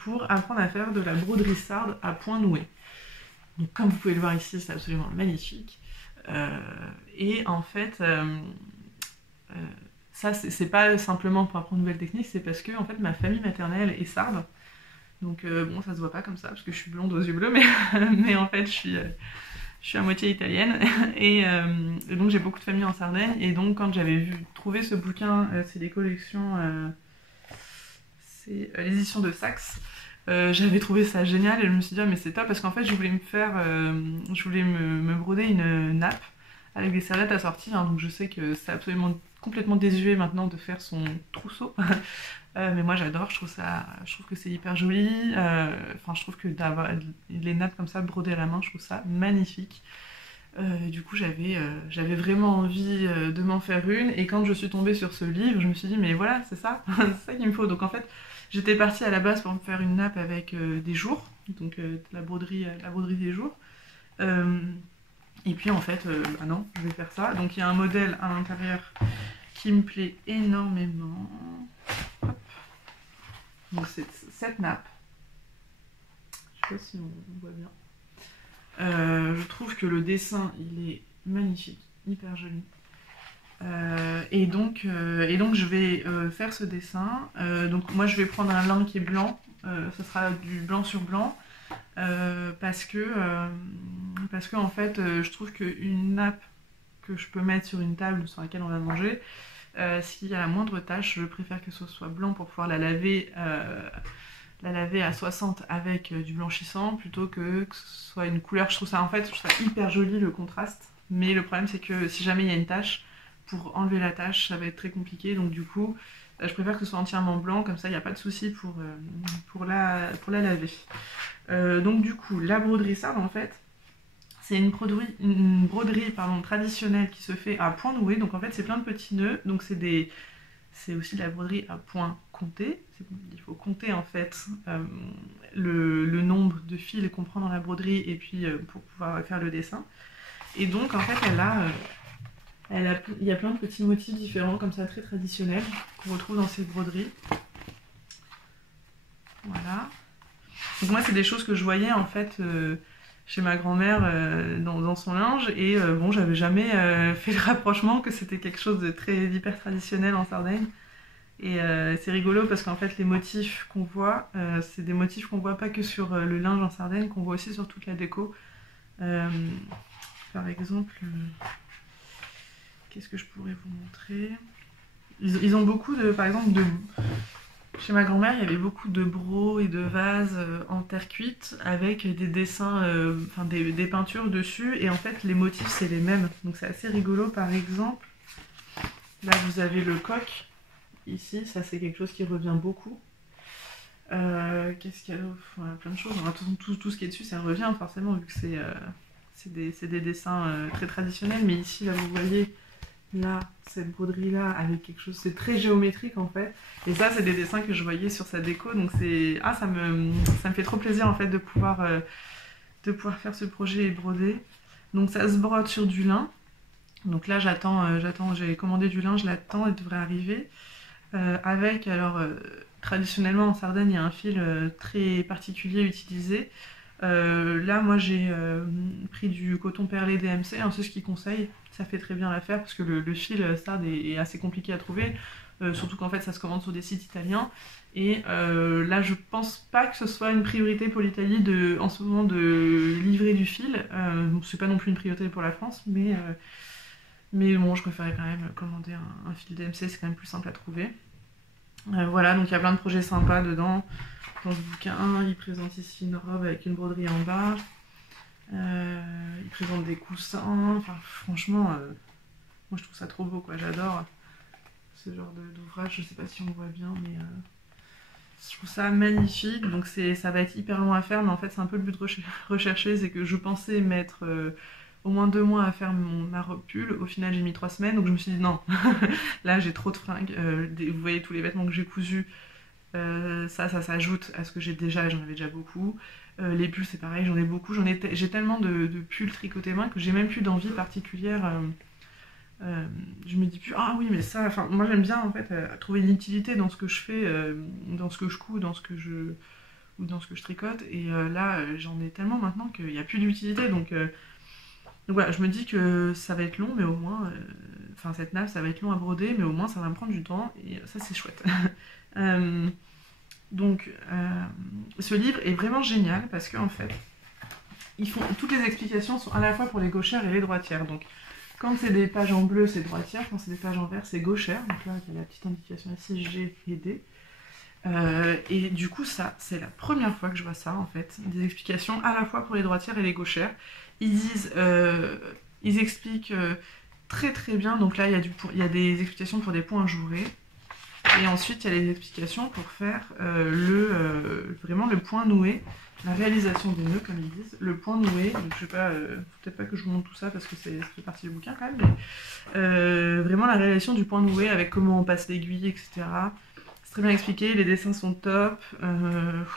pour apprendre à faire de la broderie sarde à point noué. Donc comme vous pouvez le voir ici, c'est absolument magnifique. Et en fait, ça c'est pas simplement pour apprendre de nouvelles techniques, c'est parce que en fait ma famille maternelle est sarde. Donc bon, ça se voit pas comme ça parce que je suis blonde aux yeux bleus, mais en fait je suis à moitié italienne et donc j'ai beaucoup de famille en Sardaigne. Et donc quand j'avais trouvé ce bouquin, c'est des collections, c'est l'édition de Saxe. J'avais trouvé ça génial et je me suis dit ah, mais c'est top parce qu'en fait je voulais me broder une nappe avec des serviettes assorties, hein, donc je sais que c'est absolument complètement désuet maintenant de faire son trousseau. Mais moi j'adore, je trouve que c'est hyper joli. Enfin, je trouve que d'avoir les nappes comme ça brodées à la main, je trouve ça magnifique. Du coup j'avais vraiment envie de m'en faire une, et quand je suis tombée sur ce livre, je me suis dit mais voilà, c'est ça, c'est ça qu'il me faut. Donc en fait j'étais partie à la base pour me faire une nappe avec des jours, donc la broderie des jours. Et puis en fait, bah non, je vais faire ça. Donc il y a un modèle à l'intérieur qui me plaît énormément. Hop. Donc c'est cette nappe. Je sais pas si on voit bien. Je trouve que le dessin, il est magnifique, hyper joli. Et donc je vais faire ce dessin. Donc moi je vais prendre un lin qui est blanc. Ce sera du blanc sur blanc. Parce que en fait je trouve qu'une nappe que je peux mettre sur une table sur laquelle on va manger, s'il y a la moindre tache, je préfère que ce soit blanc pour pouvoir la laver à 60 avec du blanchissant, plutôt que ce soit une couleur. Je trouve ça hyper joli, le contraste, mais le problème c'est que si jamais il y a une tache, pour enlever la tache ça va être très compliqué. Donc du coup je préfère que ce soit entièrement blanc, comme ça il n'y a pas de souci pour la laver. Donc du coup, la broderie sarde, en fait, c'est une broderie traditionnelle qui se fait à point noué. Donc en fait, c'est plein de petits nœuds. Donc c'est des c'est aussi de la broderie à point compté. Il faut compter en fait le nombre de fils qu'on prend dans la broderie et puis pour pouvoir faire le dessin. Et donc en fait il y a plein de petits motifs différents comme ça, très traditionnels, qu'on retrouve dans ces broderies. Voilà. Donc moi c'est des choses que je voyais en fait chez ma grand-mère dans son linge et bon j'avais jamais fait le rapprochement que c'était quelque chose de très hyper traditionnel en Sardaigne. Et c'est rigolo parce qu'en fait les motifs qu'on voit, c'est des motifs qu'on voit pas que sur le linge en Sardaigne, qu'on voit aussi sur toute la déco. Par exemple, qu'est-ce que je pourrais vous montrer? Ils ont beaucoup de, par exemple, chez ma grand-mère, il y avait beaucoup de brocs et de vases en terre cuite avec des dessins, enfin des peintures dessus. Et en fait, les motifs, c'est les mêmes. Donc c'est assez rigolo. Par exemple, là, vous avez le coq. Ici, ça, c'est quelque chose qui revient beaucoup. Qu'est-ce qu'il y a d'autre? Voilà, plein de choses. Enfin, tout ce qui est dessus, ça revient forcément, vu que c'est des dessins très traditionnels. Mais ici, là, vous voyez... Là, cette broderie-là, avec quelque chose, c'est très géométrique en fait. Et ça, c'est des dessins que je voyais sur sa déco, donc c'est... Ah, ça me fait trop plaisir en fait de pouvoir faire ce projet et broder. Donc ça se brode sur du lin. Donc là, j'ai commandé du lin, je l'attends, il devrait arriver. Avec, alors, traditionnellement en Sardaigne, il y a un fil très particulier utilisé. Là, moi, j'ai pris du coton perlé DMC, hein, c'est ce qu'ils conseillent. Ça fait très bien l'affaire parce que le fil Sard est assez compliqué à trouver, surtout qu'en fait, ça se commande sur des sites italiens. Et là, je pense pas que ce soit une priorité pour l'Italie en ce moment de livrer du fil. C'est pas non plus une priorité pour la France, mais bon, je préférais quand même commander un fil DMC, c'est quand même plus simple à trouver. Voilà, donc il y a plein de projets sympas dedans. Dans ce bouquin, il présente ici une robe avec une broderie en bas. Il présente des coussins. Enfin, franchement, moi je trouve ça trop beau, quoi. J'adore ce genre d'ouvrage. Je sais pas si on voit bien, mais je trouve ça magnifique. Donc ça va être hyper long à faire, mais en fait c'est un peu le but recherché, c'est que je pensais mettre au moins 2 mois à faire ma robe pull. Au final j'ai mis 3 semaines, donc je me suis dit non, là j'ai trop de fringues. Vous voyez tous les vêtements que j'ai cousus. Ça s'ajoute à ce que j'ai déjà, j'en avais déjà beaucoup. Les pulls c'est pareil, j'en ai beaucoup. J'ai tellement de pulls tricotés main que j'ai même plus d'envie particulière. Je me dis plus, ah oui mais ça, enfin moi j'aime bien en fait trouver une utilité dans ce que je fais, dans ce que je couds, dans ce que je tricote. Et là j'en ai tellement maintenant qu'il n'y a plus d'utilité. Donc voilà, je me dis que ça va être long, mais au moins, enfin cette nappe ça va être long à broder, mais au moins ça va me prendre du temps et ça c'est chouette. Donc ce livre est vraiment génial parce qu'en fait toutes les explications sont à la fois pour les gauchères et les droitières. Donc quand c'est des pages en bleu c'est droitière, quand c'est des pages en vert c'est gauchère. Donc là il y a la petite indication ici G et D. Et du coup ça c'est la première fois que je vois ça en fait, des explications à la fois pour les droitières et les gauchères. Ils expliquent très très bien. Donc là il y a des explications pour des points ajourés. Et ensuite, il y a les explications pour faire vraiment le point noué, la réalisation des nœuds, comme ils disent, le point noué. Donc, je sais pas, peut-être pas que je vous montre tout ça parce que ça fait partie du bouquin quand même, mais vraiment la réalisation du point noué avec comment on passe l'aiguille, etc. C'est très bien expliqué, les dessins sont top,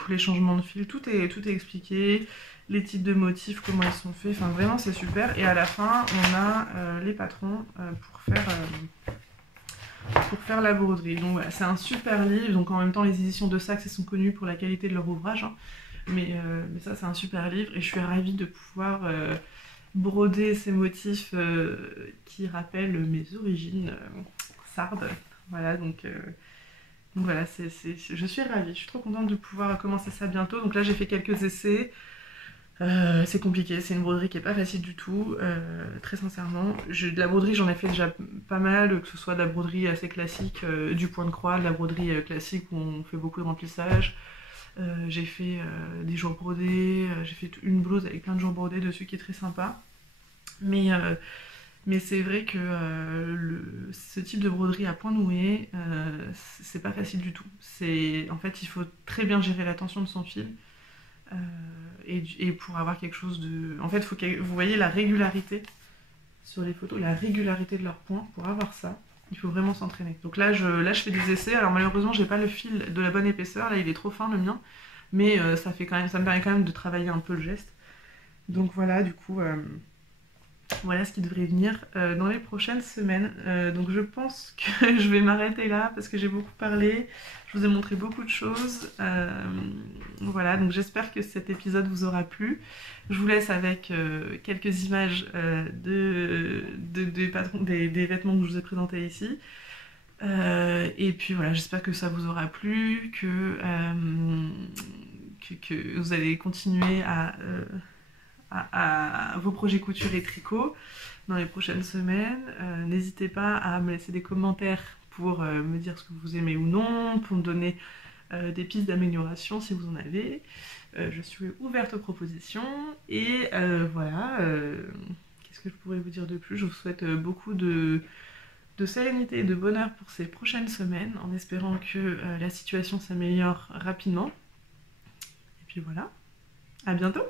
les changements de fil, tout est expliqué, les types de motifs, comment ils sont faits, enfin vraiment c'est super. Et à la fin, on a les patrons pour faire la broderie. Donc voilà, c'est un super livre. Donc en même temps, les éditions de Saxe sont connues pour la qualité de leur ouvrage, hein. Mais ça, c'est un super livre et je suis ravie de pouvoir broder ces motifs qui rappellent mes origines sardes. Voilà, donc voilà, je suis ravie. Je suis trop contente de pouvoir commencer ça bientôt. Donc là, j'ai fait quelques essais. C'est compliqué, c'est une broderie qui est pas facile du tout, très sincèrement. De la broderie j'en ai fait déjà pas mal, que ce soit de la broderie assez classique, du point de croix, de la broderie classique où on fait beaucoup de remplissage. J'ai fait des jours brodés, j'ai fait une blouse avec plein de jours brodés dessus qui est très sympa. Mais c'est vrai que ce type de broderie à point noué, c'est pas facile du tout. En fait, il faut très bien gérer la tension de son fil. Et pour avoir quelque chose de... En fait, vous voyez la régularité sur les photos, la régularité de leurs points. Pour avoir ça, Il faut vraiment s'entraîner. Donc là je fais des essais. Alors malheureusement, j'ai pas le fil de la bonne épaisseur. Là, il est trop fin le mien. Mais ça me permet quand même de travailler un peu le geste. Donc voilà, du coup, voilà ce qui devrait venir dans les prochaines semaines. Donc je pense que je vais m'arrêter là parce que j'ai beaucoup parlé. Je vous ai montré beaucoup de choses. Voilà, donc j'espère que cet épisode vous aura plu. Je vous laisse avec quelques images des vêtements que je vous ai présentés ici. Et puis voilà, j'espère que ça vous aura plu, que vous allez continuer à vos projets couture et tricot dans les prochaines semaines. N'hésitez pas à me laisser des commentaires pour me dire ce que vous aimez ou non, pour me donner des pistes d'amélioration si vous en avez. Je suis ouverte aux propositions et voilà. Qu'est-ce que je pourrais vous dire de plus? Je vous souhaite beaucoup de sérénité et de bonheur pour ces prochaines semaines, en espérant que la situation s'améliore rapidement. Et puis voilà, à bientôt!